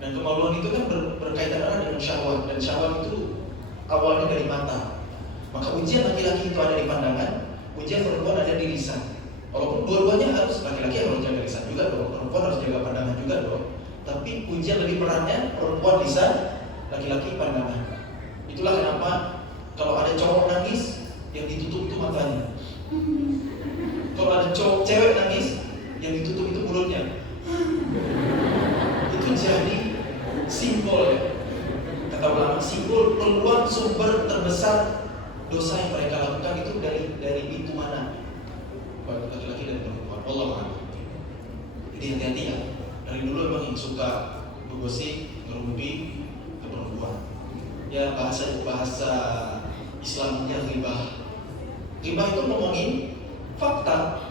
Dan kemaluan itu kan berkaitan erat dengan syahwat, dan syahwat itu awalnya dari mata. Maka ujian laki-laki itu ada di pandangan, ujian perempuan ada di lisan. Walaupun dua-duanya harus, laki-laki harus jaga lisan juga dong, perempuan harus jaga pandangan juga dong. Tapi ujian lebih beratnya perempuan lisan, laki-laki pandangan. Itulah kenapa kalau ada cowok nangis, yang ditutup itu matanya. Kalau ada cewek nangis, yang ditutup itu mulutnya. Itu jadi simbol, ya, kata ulama, simbol peluang sumber terbesar dosa yang mereka lakukan itu dari pintu mana? Laki-laki dan perempuan. Allah a'lam. Jadi hati-hati ya. Dari dulu emang yang suka bergosip, ngerumpi ke perempuan. Ya bahasa Islamnya ghibah. Ghibah itu ngomongin fakta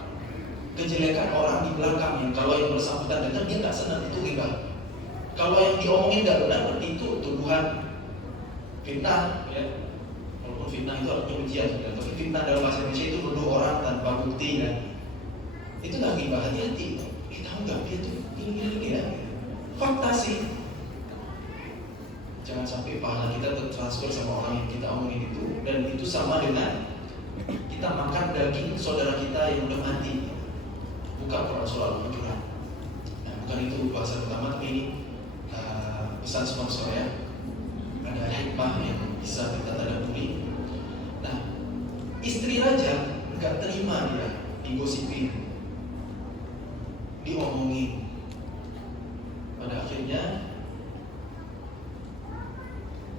kejelekan orang di belakangnya. Kalau yang bersangkutan dengar dia nggak senang, itu ghibah. Kalau yang diomongin nggak benar, berarti itu tuduhan, fitnah, ya. Walaupun fitnah itu artinya ujian, ya. Tapi fitnah dalam bahasa Indonesia itu menuduh orang tanpa bukti, kan. Itu lagi hati-hati. Tahu nggak dia tuh gini, ya. Fakta sih. Jangan sampai pahala kita tertransfer sama orang yang kita omongin itu, dan itu sama dengan kita makan daging saudara kita yang udah mati. buka Quran surah Al-Hujurat. Nah, bukan itu bahasa pertama, tapi ini pesan sponsor ya. Ada hikmah yang bisa kita tadaburi. Nah, istri raja nggak terima dia digosipin, diomongin. Pada akhirnya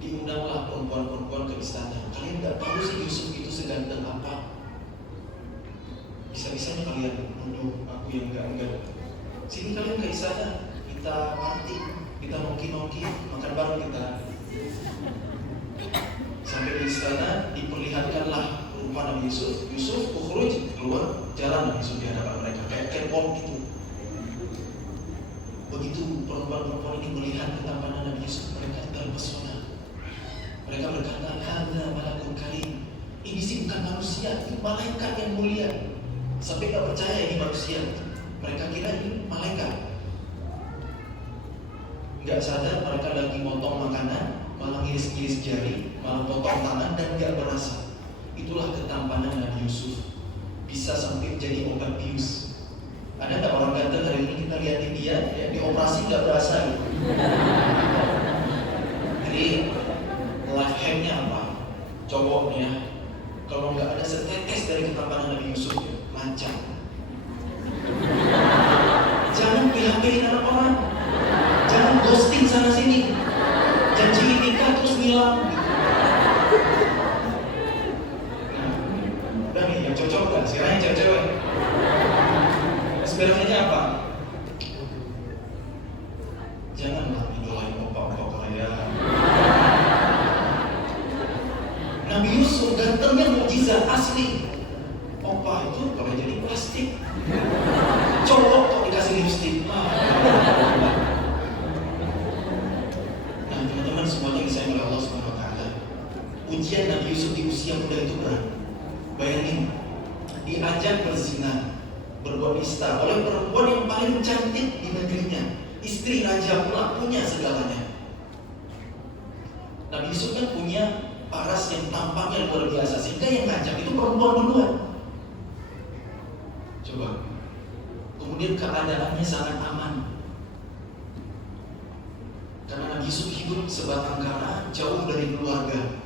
diundanglah perempuan-perempuan ke istana. Kalian nggak tahu sih Yusuf itu seganteng apa? Bisa-bisanya kalian nuduh aku yang enggak. Sini kalian ke istana, kita party, kita nongki-nongki, makan bareng kita. Sampai di istana diperlihatkanlah rumah Nabi Yusuf. Yusuf ukhruj, keluar, jalan Nabi Yusuf di hadapan mereka kayak catwalk gitu. Begitu perempuan-perempuan ini melihat ketampanan Nabi Yusuf, mereka terpesona. Mereka berkata, "Hadza malakun karim." Ini sih bukan manusia, itu malaikat yang mulia. Sampai gak percaya ini manusia. Mereka kira ini malaikat. Gak sadar mereka lagi motong makanan, malah ngiris-ngiris jari, malah potong tangan dan gak berasa. Itulah ketampanan Nabi Yusuf. Bisa sampai jadi obat bius. Ada gak orang ganteng hari ini kita lihatin dia, ya, dioperasi gak berasa gitu. Jadi life hacknya apa? Cowoknya kalau nggak ada setetes dari ketampanan Nabi Yusuf, lancar. Jangan PHP-in anak orang, jangan ghosting sana sini, janji nikah terus ngilang. Nah, udah nih yang cocok kan? Sekarang yang cewek-cewek. Inspirasinya apa? Janganlah idolain opa-opa Korea. Nabi Yusuf gantengnya mukjizat asli. Opa itu kalau jadi plastik. Cowok kok dikasih lipstik. Nah, teman-teman semuanya yang disayang oleh Allah Subhanahu wa taala. Ujian Nabi Yusuf di usia muda itu berat. Bayangin, diajak berzina, berbuat nista oleh perempuan yang paling cantik di negerinya. Istri raja pula punya segalanya. Nabi Yusuf kan punya paras yang tampaknya luar biasa, sehingga yang ngajak itu perempuan duluan. Coba. Kemudian keadaannya sangat aman. Karena Nabi Yusuf hidup sebatang kara jauh dari keluarga.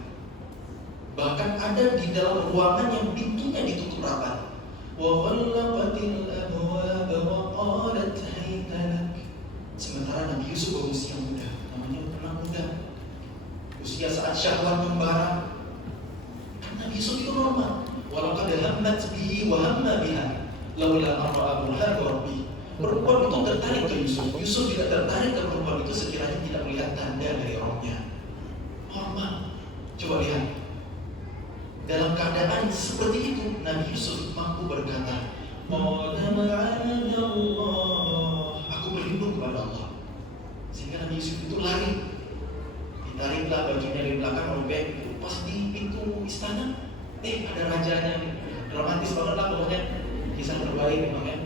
Bahkan ada di dalam ruangan yang pintunya ditutup rapat. Wa ghallaqatil abwab wa qalat hayta lak. Sementara Nabi Yusuf berusia muda, namanya anak muda. Usia saat syahwat membara. Nabi Yusuf itu normal. Walaqad hammat bihi wa hamma biha laula an ra'a burhana rabbi. Perempuan itu tertarik ke Yusuf. Yusuf tidak tertarik ke perempuan itu sekiranya tidak melihat tanda dari rohnya. Normal. Coba lihat. Dalam keadaan seperti itu, Nabi Yusuf mampu berkata, aku berlindung kepada Allah. Sehingga Nabi Yusuf itu lari. Ditariklah bajunya dari belakang robek. Pas di pintu istana, ada rajanya nih. Romantis banget lah pokoknya. Kisah terbaik memang ya.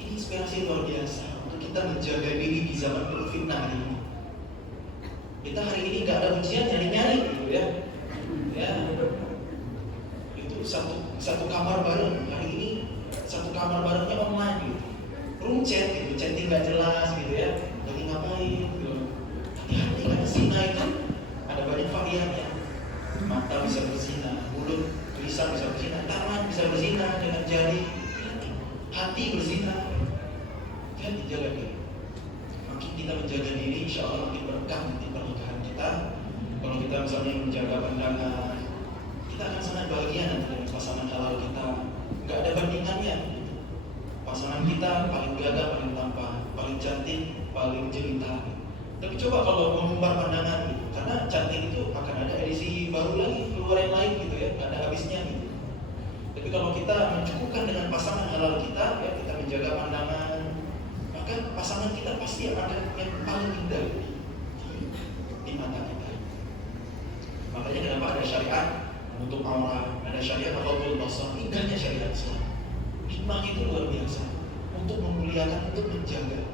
Ini inspirasi luar biasa untuk kita menjaga diri di zaman penuh fitnah hari ini. Kita hari ini gak ada ujian nyari-nyari gitu ya. Ya, itu satu kamar bareng. Hari ini satu kamar barengnya online gitu. Room chat gitu, chatting gak jelas gitu ya. Lagi ngapain gitu. Hati-hati karena zina itu ada banyak variannya. Mata bisa berzina, mulut, lisan bisa berzina, tangan bisa berzina dengan jari, hati berzina. Jadi jaga diri. Makin kita menjaga diri, insya Allah makin berkah nanti pernikahan kita. Kalau kita misalnya menjaga pandangan, kita akan sangat bahagia nanti dengan pasangan halal kita. Gak ada bandingannya. Pasangan kita paling gagah, paling tampan, paling cantik, paling jelita. Tapi coba kalau mengumbar pandangan gitu, karena cantik itu akan ada edisi baru lagi, keluar yang lain gitu ya, gak ada habisnya gitu. Tapi kalau kita mencukupkan dengan pasangan halal kita, ya kita menjaga pandangan, maka pasangan kita pasti akan yang paling indah di mata kita. Makanya kenapa ada syariat untuk aurat, ada syariat ghadul basar, indahnya syariat Islam. Hikmah itu luar biasa untuk memuliakan, untuk menjaga.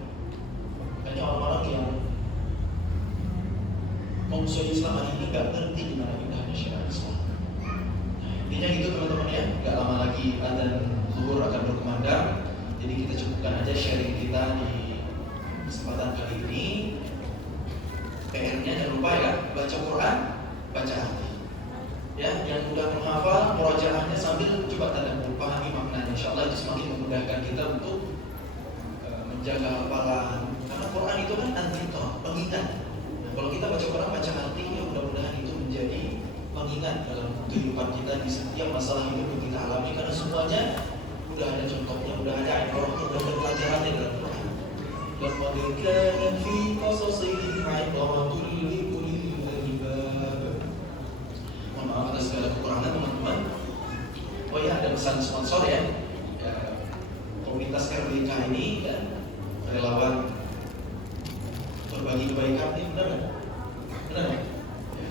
Banyak orang-orang yang musuh Islam hari ini gak ngerti gimana indahnya syariat Islam. Nah, intinya gitu teman-teman ya, gak lama lagi adzan zuhur akan berkumandang. kesempatan kali ini PR-nya jangan lupa ya, baca Quran, baca hati. Ya, yang mudah menghafal, murojaahnya sambil coba tadabbur, pahami maknanya. Insyaallah itu semakin memudahkan kita untuk menjaga hafalan. Karena Quran itu kan antitor, pengingat. Nah, kalau kita baca Quran, baca hati, ya mudah-mudahan itu menjadi pengingat dalam kehidupan kita di setiap masalah hidup yang kita alami. Karena semuanya udah ada contohnya, udah ada ibrahnya, udah ada pelajarannya dalam Quran. Laqad kana fi qasasihim ibratun li ulil albab. Mohon maaf atas segala kekurangan teman-teman. Oh ya, ada pesan sponsor ya. Komunitas RBK ini kan relawan berbagi kebaikan ini, benar nggak? Benar nggak? Ya.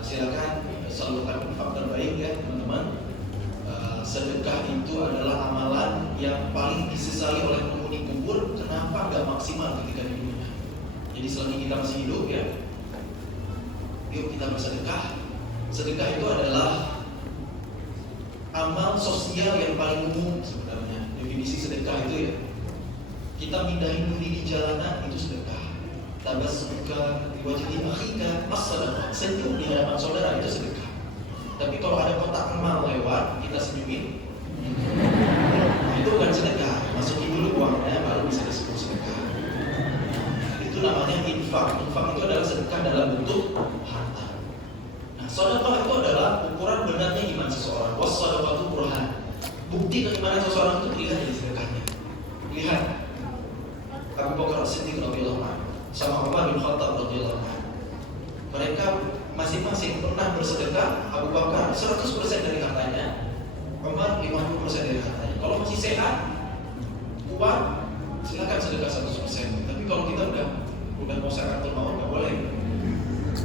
Silakan salurkan infak terbaik ya teman-teman. Sedekah itu adalah amalan yang paling disesali oleh penghuni kubur. Kenapa nggak maksimal ketika di dunia? Jadi selagi kita masih hidup ya, yuk kita bersedekah. Sedekah itu adalah amal sosial yang paling umum sebenarnya. Definisi sedekah itu ya, kita mindahin duri di jalanan itu sedekah. Tabassumuka di wajhi akhika as-sadaqah. Senyum di hadapan saudara itu sedekah. Tapi kalau ada kotak amal lewat, kita senyumin, itu bukan sedekah. Masukin dulu uangnya, baru bisa disebut sedekah. Itu namanya infak. Infak itu adalah sedekah dalam bentuk harta. Nah, sedekah itu adalah ukuran benarnya iman seseorang. Was-sadaqatu burhan. Bukti keimanan seseorang itu terlihat dari sedekahnya. Lihat Abu Bakar As-Siddiq radhiyallahu anhu sama Umar bin Khattab radhiyallahu anhu. Mereka masing-masing pernah bersedekah. Abu Bakar 100% dari hartanya, Umar 50% dari hartanya. Kalau masih sehat, kuat, silakan sedekah 100%. Tapi kalau kita udah mau sakaratul maut, nggak boleh.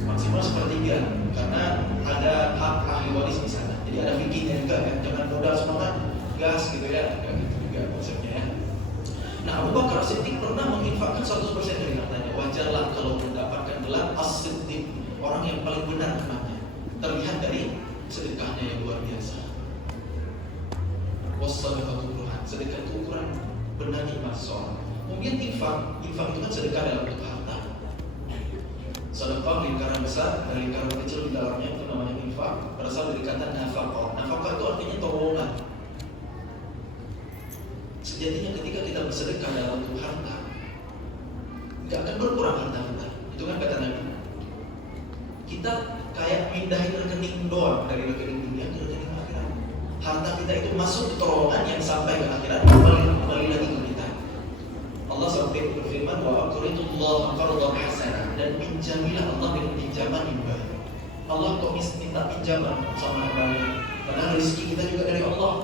Maksimal sepertiga, karena ada hak ahli waris di sana. Jadi ada fikihnya juga kan, jangan modal semangat, gas gitu ya, kayak gitu juga konsepnya ya. Nah, Abu Bakar Siddiq pernah menginfakkan 100% dari hartanya. Wajarlah kalau mendapatkan gelar As-Siddiq, orang yang paling benar imannya. Terlihat dari sedekahnya yang luar biasa. Was-sadaqatu burhan. Sedekah itu ukuran benarnya iman seseorang. Kemudian infak itu kan sedekah dalam bentuk harta. Sedekah lingkaran besar dan lingkaran kecil di dalamnya itu namanya infak. Berasal dari kata nafaqah. Nafaqah itu artinya tolongan. Sejatinya ketika kita bersedekah dalam bentuk harta, nggak akan berkurang harta kita. Itu kan kata Nabi. Kita kayak pindahin rekening doang dari rekening dunia ke rekening akhirat. Harta kita itu masuk ke terowongan yang sampai ke akhirat, kembali lagi ke kita. Allah sampai berfirman, wa aqridullaha qardan hasanah, dan pinjamilah Allah dengan pinjaman yang baik. Allah kok minta pinjaman sama hambanya, padahal rezeki kita juga dari Allah.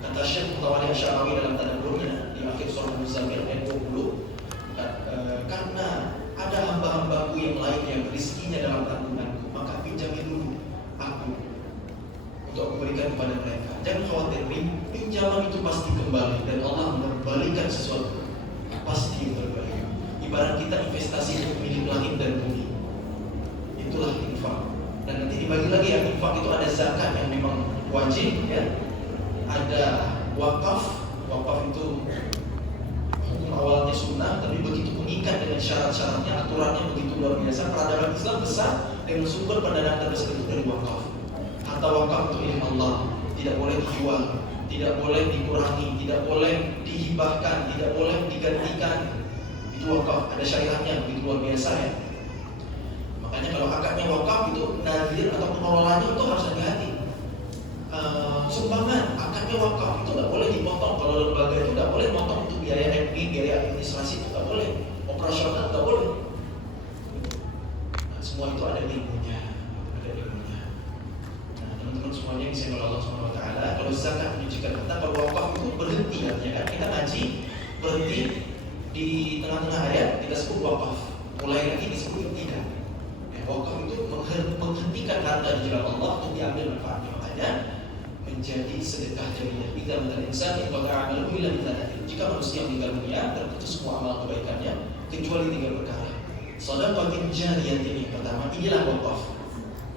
Kata Syekh Mutawalli Asy'arawi dalam tadabburnya di akhir surah Muzammil ayat 20, karena ada hamba-hambaku yang lain yang rezekinya dalam tanggunganku, maka pinjami dulu aku untuk aku berikan kepada mereka. Jangan khawatir, pinjaman itu pasti kembali dan Allah mengembalikan sesuatu, pasti berbalik. Ibarat kita investasi untuk milik langit dan bumi, itulah infak. Dan nanti dibagi lagi ya, infak itu ada zakat yang memang wajib ya, ada wakaf. Wakaf itu hukum awalnya sunnah, tapi begitu mengikat dengan syarat-syaratnya, aturannya begitu luar biasa. Peradaban Islam besar dengan sumber pendanaan terbesar itu dari wakaf. Harta wakaf itu milik Allah, tidak boleh dijual, tidak boleh dikurangi, tidak boleh dihibahkan, tidak boleh digantikan. Itu wakaf, ada syariatnya begitu luar biasa ya. Makanya kalau akadnya wakaf itu nadir atau pengelolanya itu harus hati-hati. Sumbangan akadnya wakaf itu nggak boleh dipotong. Kalau lembaga itu nggak boleh potong itu biaya admin, biaya administrasi itu nggak boleh, operasional nggak boleh. Nah, semua itu ada ilmunya, ada ilmunya. Nah, teman-teman semuanya yang saya Allah Subhanahu Wa Taala, kalau zakat menunjukkan kita, kalau wakaf itu berhenti artinya kan kita ngaji berhenti di tengah-tengah ayat kita sebut wakaf, mulai lagi disebut tidak. Wakaf itu menghentikan harta di jalan Allah untuk diambil manfaatnya. Makanya menjadi sedekah jariyah. Jika menjadi insan yang beramal ila mitanatin. Jika manusia meninggal dunia, terputus semua amal kebaikannya kecuali 3 perkara. Shadaqatin jariyah ini pertama, inilah wakaf.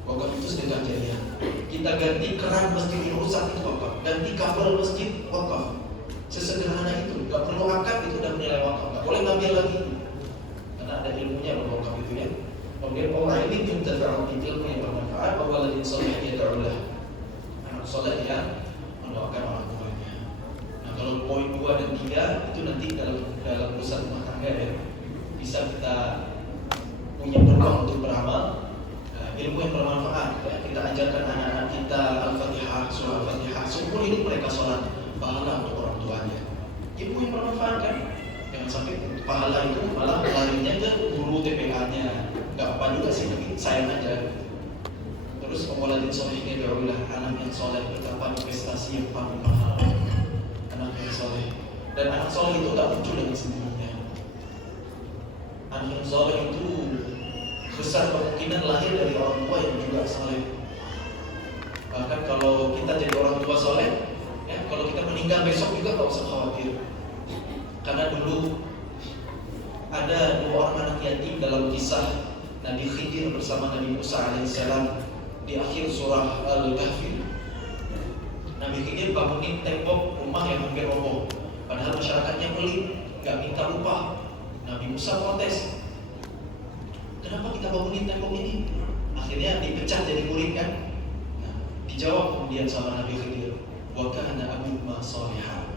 Wakaf itu sedekah jariyah. Kita ganti keran masjid yang rusak itu wakaf, ganti kabel masjid wakaf. Sesederhana itu, nggak perlu akad, itu udah menilai wakaf. Nggak boleh ngambil lagi. muntafa'un bi ilmu yang bermanfaat wa waladin shalih yad'u lah. Anak saleh yang mendoakan orang tuanya. Nah, kalau poin 2 dan 3 itu nanti dalam urusan rumah tangga ya. Bisa kita punya peluang untuk beramal. Ilmu yang bermanfaat ya. Kita ajarkan anak-anak kita Al-Fatihah, surah Al-Fatihah, seumur hidup mereka sholat, pahala untuk orang tuanya. Ilmu yang bermanfaat kan. Jangan sampai pahala itu malah larinya ke guru TPA-nya. Gak apa juga sih, tapi sayang aja. Terus waladin shalih yad'u lah, anak yang soleh, betapa investasi yang paling mahal. Anak yang soleh. Dan anak soleh itu gak muncul dengan sendirinya. Anak yang soleh itu besar kemungkinan lahir dari orang tua yang juga soleh. Bahkan kalau kita jadi orang tua soleh, ya, kalau kita meninggal besok juga gak usah khawatir. Karena dulu ada 2 orang anak yatim dalam kisah Nabi Khidir bersama Nabi Musa alaihissalam di akhir surah Al-Kahfi. Nabi Khidir bangunin tembok rumah yang hampir roboh, padahal masyarakatnya pelit, gak minta upah. Nabi Musa protes, kenapa kita bangunin tembok ini? Akhirnya dipecah jadi murid kan. Nah, dijawab kemudian sama Nabi Khidir, wa kana abuhuma shalihan.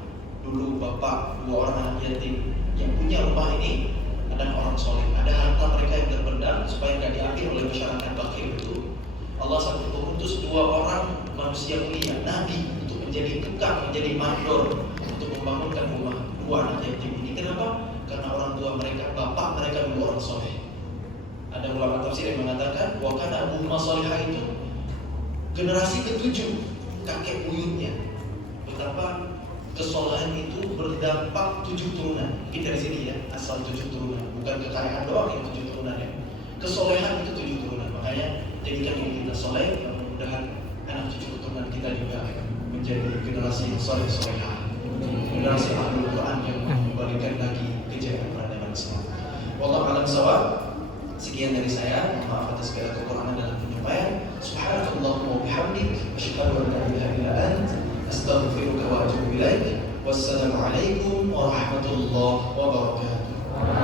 Dulu bapak 2 orang anak yatim yang punya rumah ini adalah orang soleh. Ada harta mereka yang terpendam supaya tidak diambil oleh masyarakat bakir itu. Allah sampai mengutus 2 orang manusia mulia, nabi, untuk menjadi tukang, menjadi mandor untuk membangunkan rumah 2 anak yatim ini. Kenapa? Karena orang tua mereka, bapak mereka dulu orang soleh. Ada ulama tafsir yang mengatakan wa kana abuhuma shalihah itu generasi ke-7 kakek buyutnya. Betapa kesolehan itu berdampak 7 turunan. Mungkin dari sini ya, asal 7 turunan. Bukan kekayaan doang yang 7 turunan ya. Kesolehan itu 7 turunan. Makanya jadikan diri kita soleh. Mudah-mudahan anak 7 keturunan kita juga menjadi generasi soleh-solehah, generasi ahlul Quran yang memberikan lagi kejayaan peradaban Islam. Wallahu a'lam bishawab. Sekian dari saya. Mohon maaf atas segala kekurangan dalam penyampaian. Subhanakallahumma wa bihamdik, asyhadu an la ilaha illa anta, astaghfiruka wa atubu ilaik. Wassalamualaikum warahmatullahi wabarakatuh.